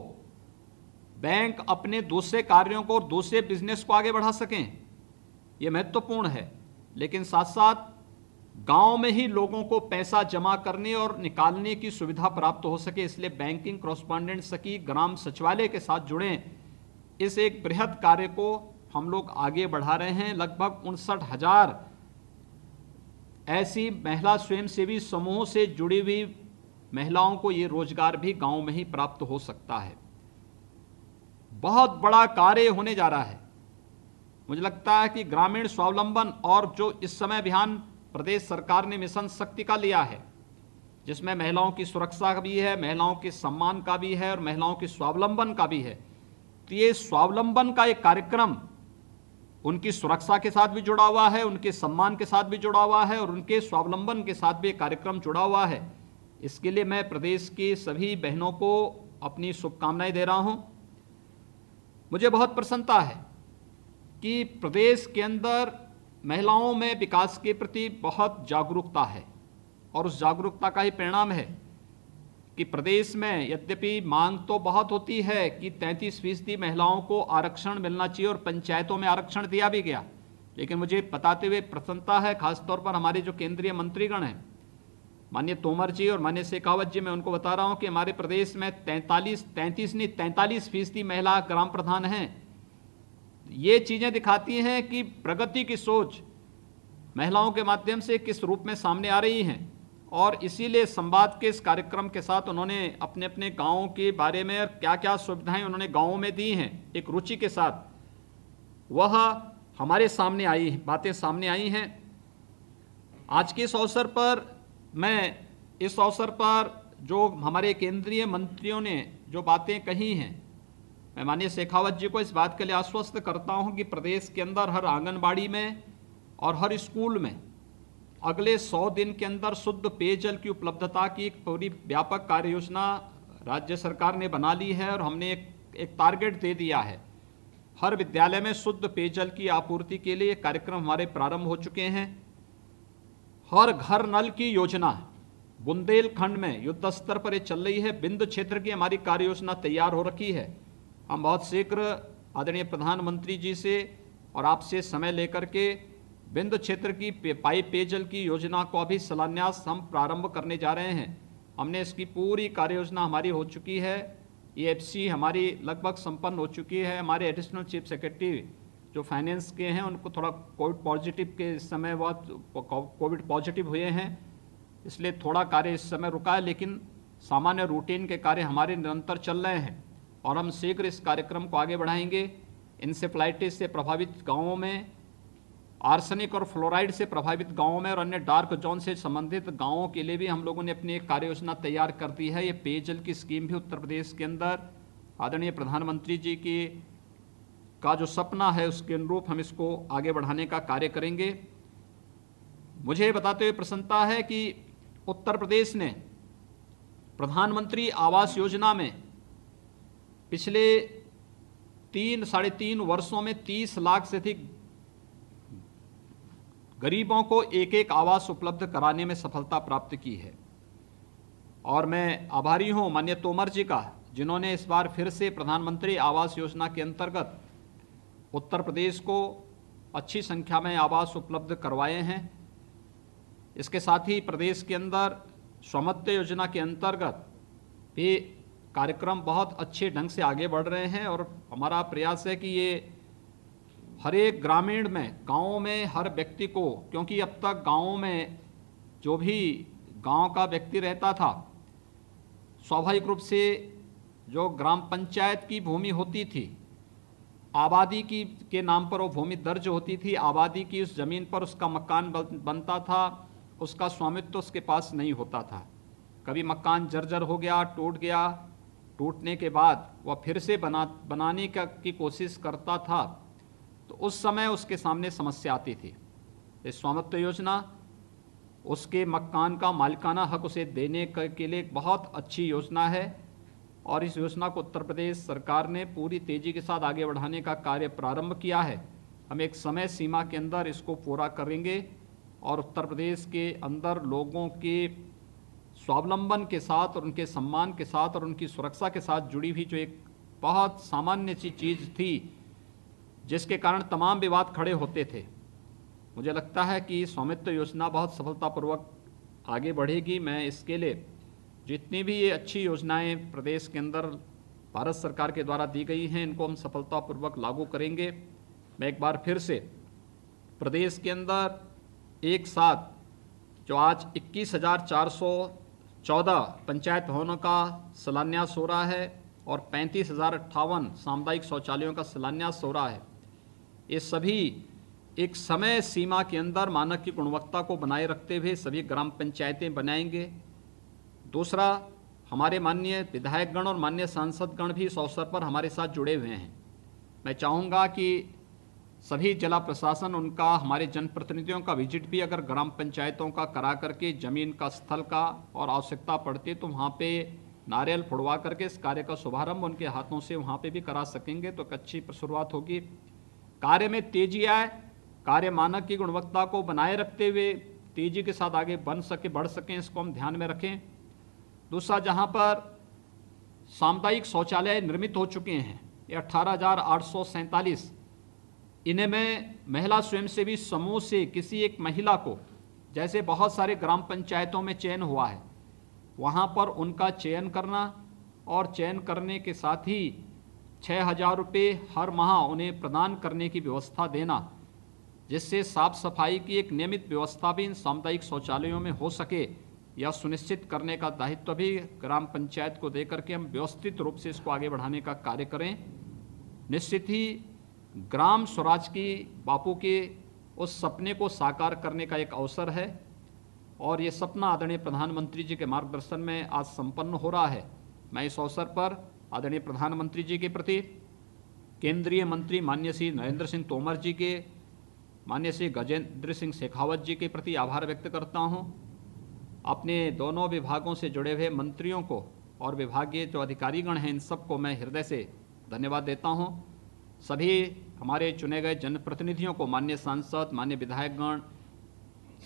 बैंक अपने दूसरे कार्यों को और दूसरे बिजनेस को आगे बढ़ा सकें, ये महत्वपूर्ण है। लेकिन साथ साथ गांव में ही लोगों को पैसा जमा करने और निकालने की सुविधा प्राप्त हो सके, इसलिए बैंकिंग कॉरेस्पॉन्डेंट सखी ग्राम सचिवालय के साथ जुड़ें। इस एक बृहद कार्य को हम लोग आगे बढ़ा रहे हैं। लगभग 59,000 ऐसी महिला स्वयंसेवी समूहों से जुड़ी हुई महिलाओं को ये रोजगार भी गांव में ही प्राप्त हो सकता है। बहुत बड़ा कार्य होने जा रहा है। मुझे लगता है कि ग्रामीण स्वावलंबन और जो इस समय अभियान प्रदेश सरकार ने मिशन शक्ति का लिया है, जिसमें महिलाओं की सुरक्षा का भी है, महिलाओं के सम्मान का भी है और महिलाओं के स्वावलंबन का भी है, तो ये स्वावलंबन का एक कार्यक्रम उनकी सुरक्षा के साथ भी जुड़ा हुआ है, उनके सम्मान के साथ भी जुड़ा हुआ है और उनके स्वावलंबन के साथ भी एक कार्यक्रम जुड़ा हुआ है। इसके लिए मैं प्रदेश की सभी बहनों को अपनी शुभकामनाएं दे रहा हूं। मुझे बहुत प्रसन्नता है कि प्रदेश के अंदर महिलाओं में विकास के प्रति बहुत जागरूकता है और उस जागरूकता का ही परिणाम है कि प्रदेश में यद्यपि मांग तो बहुत होती है कि 33% महिलाओं को आरक्षण मिलना चाहिए और पंचायतों में आरक्षण दिया भी गया, लेकिन मुझे बताते हुए प्रसन्नता है खासतौर पर हमारे जो केंद्रीय मंत्रीगण हैं, माननीय तोमर जी और माननीय शेखावत जी, मैं उनको बता रहा हूं कि हमारे प्रदेश में 43% महिला ग्राम प्रधान हैं। ये चीज़ें दिखाती हैं कि प्रगति की सोच महिलाओं के माध्यम से किस रूप में सामने आ रही हैं और इसीलिए संवाद के इस कार्यक्रम के साथ उन्होंने अपने अपने गाँवों के बारे में क्या क्या सुविधाएं उन्होंने गाँवों में दी हैं, एक रुचि के साथ वह हमारे सामने आई, बातें सामने आई हैं। आज के इस अवसर पर मैं इस अवसर पर जो हमारे केंद्रीय मंत्रियों ने जो बातें कही हैं, मैं माननीय शेखावत जी को इस बात के लिए आश्वस्त करता हूं कि प्रदेश के अंदर हर आंगनबाड़ी में और हर स्कूल में अगले 100 दिन के अंदर शुद्ध पेयजल की उपलब्धता की एक पूरी व्यापक कार्य योजना राज्य सरकार ने बना ली है और हमने एक टारगेट दे दिया है। हर विद्यालय में शुद्ध पेयजल की आपूर्ति के लिए कार्यक्रम हमारे प्रारंभ हो चुके हैं। हर घर नल की योजना बुंदेलखंड में युद्ध स्तर पर ये चल रही है। बिंद क्षेत्र की हमारी कार्य योजना तैयार हो रखी है। हम बहुत शीघ्र आदरणीय प्रधानमंत्री जी से और आपसे समय लेकर के बिंद क्षेत्र की पाइप पेयजल की योजना को अभी शिलान्यास हम प्रारंभ करने जा रहे हैं। हमने इसकी पूरी कार्य योजना हमारी हो चुकी है। EFC हमारी लगभग संपन्न हो चुकी है। हमारे एडिशनल चीफ सेक्रेटरी जो फाइनेंस के हैं उनको थोड़ा कोविड पॉजिटिव के समय बहुत कोविड पॉजिटिव हुए हैं, इसलिए थोड़ा कार्य इस समय रुका है, लेकिन सामान्य रूटीन के कार्य हमारे निरंतर चल रहे हैं और हम शीघ्र इस कार्यक्रम को आगे बढ़ाएंगे। इंसेफ्लाइटिस से प्रभावित गाँवों में, आर्सेनिक और फ्लोराइड से प्रभावित गांवों में और अन्य डार्क जोन से संबंधित गांवों के लिए भी हम लोगों ने अपनी एक कार्य योजना तैयार कर दी है। ये पेयजल की स्कीम भी उत्तर प्रदेश के अंदर आदरणीय प्रधानमंत्री जी का जो सपना है उसके अनुरूप हम इसको आगे बढ़ाने का कार्य करेंगे। मुझे बताते हुए प्रसन्नता है कि उत्तर प्रदेश ने प्रधानमंत्री आवास योजना में पिछले 3-3.5 वर्षों में 30 लाख से अधिक गरीबों को एक एक आवास उपलब्ध कराने में सफलता प्राप्त की है और मैं आभारी हूं माननीय तोमर जी का, जिन्होंने इस बार फिर से प्रधानमंत्री आवास योजना के अंतर्गत उत्तर प्रदेश को अच्छी संख्या में आवास उपलब्ध करवाए हैं। इसके साथ ही प्रदेश के अंदर स्वामित्व योजना के अंतर्गत भी कार्यक्रम बहुत अच्छे ढंग से आगे बढ़ रहे हैं और हमारा प्रयास है कि ये हर एक ग्रामीण में, गाँव में हर व्यक्ति को, क्योंकि अब तक गाँव में जो भी गांव का व्यक्ति रहता था, स्वाभाविक रूप से जो ग्राम पंचायत की भूमि होती थी, आबादी के नाम पर वो भूमि दर्ज होती थी, आबादी की उस ज़मीन पर उसका मकान बनता था, उसका स्वामित्व तो उसके पास नहीं होता था। कभी मकान जर्जर हो गया, टूट गया, टूटने के बाद वह फिर से बनाने की कोशिश करता था, तो उस समय उसके सामने समस्या आती थी। इस स्वामित्व योजना उसके मकान का मालिकाना हक उसे देने के लिए एक बहुत अच्छी योजना है और इस योजना को उत्तर प्रदेश सरकार ने पूरी तेज़ी के साथ आगे बढ़ाने का कार्य प्रारंभ किया है। हम एक समय सीमा के अंदर इसको पूरा करेंगे और उत्तर प्रदेश के अंदर लोगों के स्वावलंबन के साथ और उनके सम्मान के साथ और उनकी सुरक्षा के साथ जुड़ी हुई जो एक बहुत सामान्य सी चीज़ थी, जिसके कारण तमाम विवाद खड़े होते थे, मुझे लगता है कि स्वामित्व योजना बहुत सफलतापूर्वक आगे बढ़ेगी। मैं इसके लिए जितनी भी ये अच्छी योजनाएं प्रदेश के अंदर भारत सरकार के द्वारा दी गई हैं, इनको हम सफलतापूर्वक लागू करेंगे। मैं एक बार फिर से प्रदेश के अंदर एक साथ जो आज 21,414 पंचायत भवनों का शिलान्यास हो रहा है और 35,058 सामुदायिक शौचालयों का शिलान्यास हो रहा है, ये सभी एक समय सीमा के अंदर मानक की गुणवत्ता को बनाए रखते हुए सभी ग्राम पंचायतें बनाएंगे। दूसरा, हमारे माननीय विधायकगण और माननीय सांसदगण भी इस अवसर पर हमारे साथ जुड़े हुए हैं। मैं चाहूँगा कि सभी जिला प्रशासन उनका, हमारे जनप्रतिनिधियों का विजिट भी अगर ग्राम पंचायतों का करा करके ज़मीन का, स्थल का और आवश्यकता पड़ती तो वहाँ पे नारियल फुड़वा करके इस कार्य का शुभारंभ उनके हाथों से वहाँ पे भी करा सकेंगे तो एक अच्छी शुरुआत होगी। कार्य में तेजी आए, कार्य मानक की गुणवत्ता को बनाए रखते हुए तेजी के साथ आगे बढ़ सकें, इसको हम ध्यान में रखें। दूसरा, जहाँ पर सामुदायिक शौचालय निर्मित हो चुके हैं, ये 18,847, इन्हें मैं महिला स्वयंसेवी समूह से किसी एक महिला को, जैसे बहुत सारे ग्राम पंचायतों में चयन हुआ है, वहाँ पर उनका चयन करना और चयन करने के साथ ही 6,000 रुपये हर माह उन्हें प्रदान करने की व्यवस्था देना, जिससे साफ सफाई की एक नियमित व्यवस्था भी इन सामुदायिक शौचालयों में हो सके, यह सुनिश्चित करने का दायित्व भी ग्राम पंचायत को देकर के हम व्यवस्थित रूप से इसको आगे बढ़ाने का कार्य करें। निश्चित ही ग्राम स्वराज की बापू के उस सपने को साकार करने का एक अवसर है और ये सपना आदरणीय प्रधानमंत्री जी के मार्गदर्शन में आज संपन्न हो रहा है। मैं इस अवसर पर आदरणीय प्रधानमंत्री जी के प्रति, केंद्रीय मंत्री माननीय श्री नरेंद्र सिंह तोमर जी के, माननीय श्री गजेंद्र सिंह शेखावत जी के प्रति आभार व्यक्त करता हूँ। अपने दोनों विभागों से जुड़े हुए मंत्रियों को और विभागीय जो अधिकारीगण हैं, इन सबको मैं हृदय से धन्यवाद देता हूँ। सभी हमारे चुने गए जनप्रतिनिधियों को, माननीय सांसद, माननीय विधायकगण,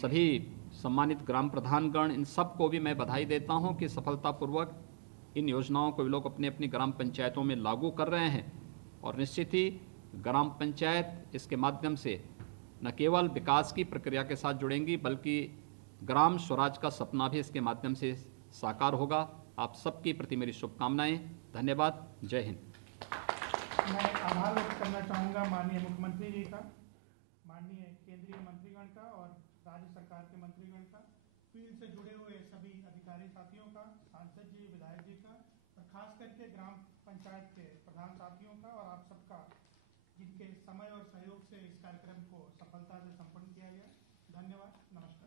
सभी सम्मानित ग्राम प्रधानगण, इन सबको भी मैं बधाई देता हूँ कि सफलतापूर्वक इन योजनाओं को वे लोग अपनी अपनी ग्राम पंचायतों में लागू कर रहे हैं। और निश्चित ही ग्राम पंचायत इसके माध्यम से न केवल विकास की प्रक्रिया के साथ जुड़ेंगी, बल्कि ग्राम स्वराज का सपना भी इसके माध्यम से साकार होगा। आप सबके प्रति मेरी शुभकामनाएं। धन्यवाद। जय हिंद। मैं आभार व्यक्त करना चाहूँगा माननीय मुख्यमंत्री जी का, माननीय केंद्रीय मंत्रीगण का और राज्य सरकार के मंत्रीगण का, फील्ड से जुड़े हुए सभी अधिकारी साथियों का, सांसद जी, विधायक जी का, और खास करके ग्राम पंचायत के प्रधान साथियों का और आप सबका, जिनके समय और सहयोग से इस कार्यक्रम को सफलता से संपन्न किया गया। धन्यवाद। नमस्कार।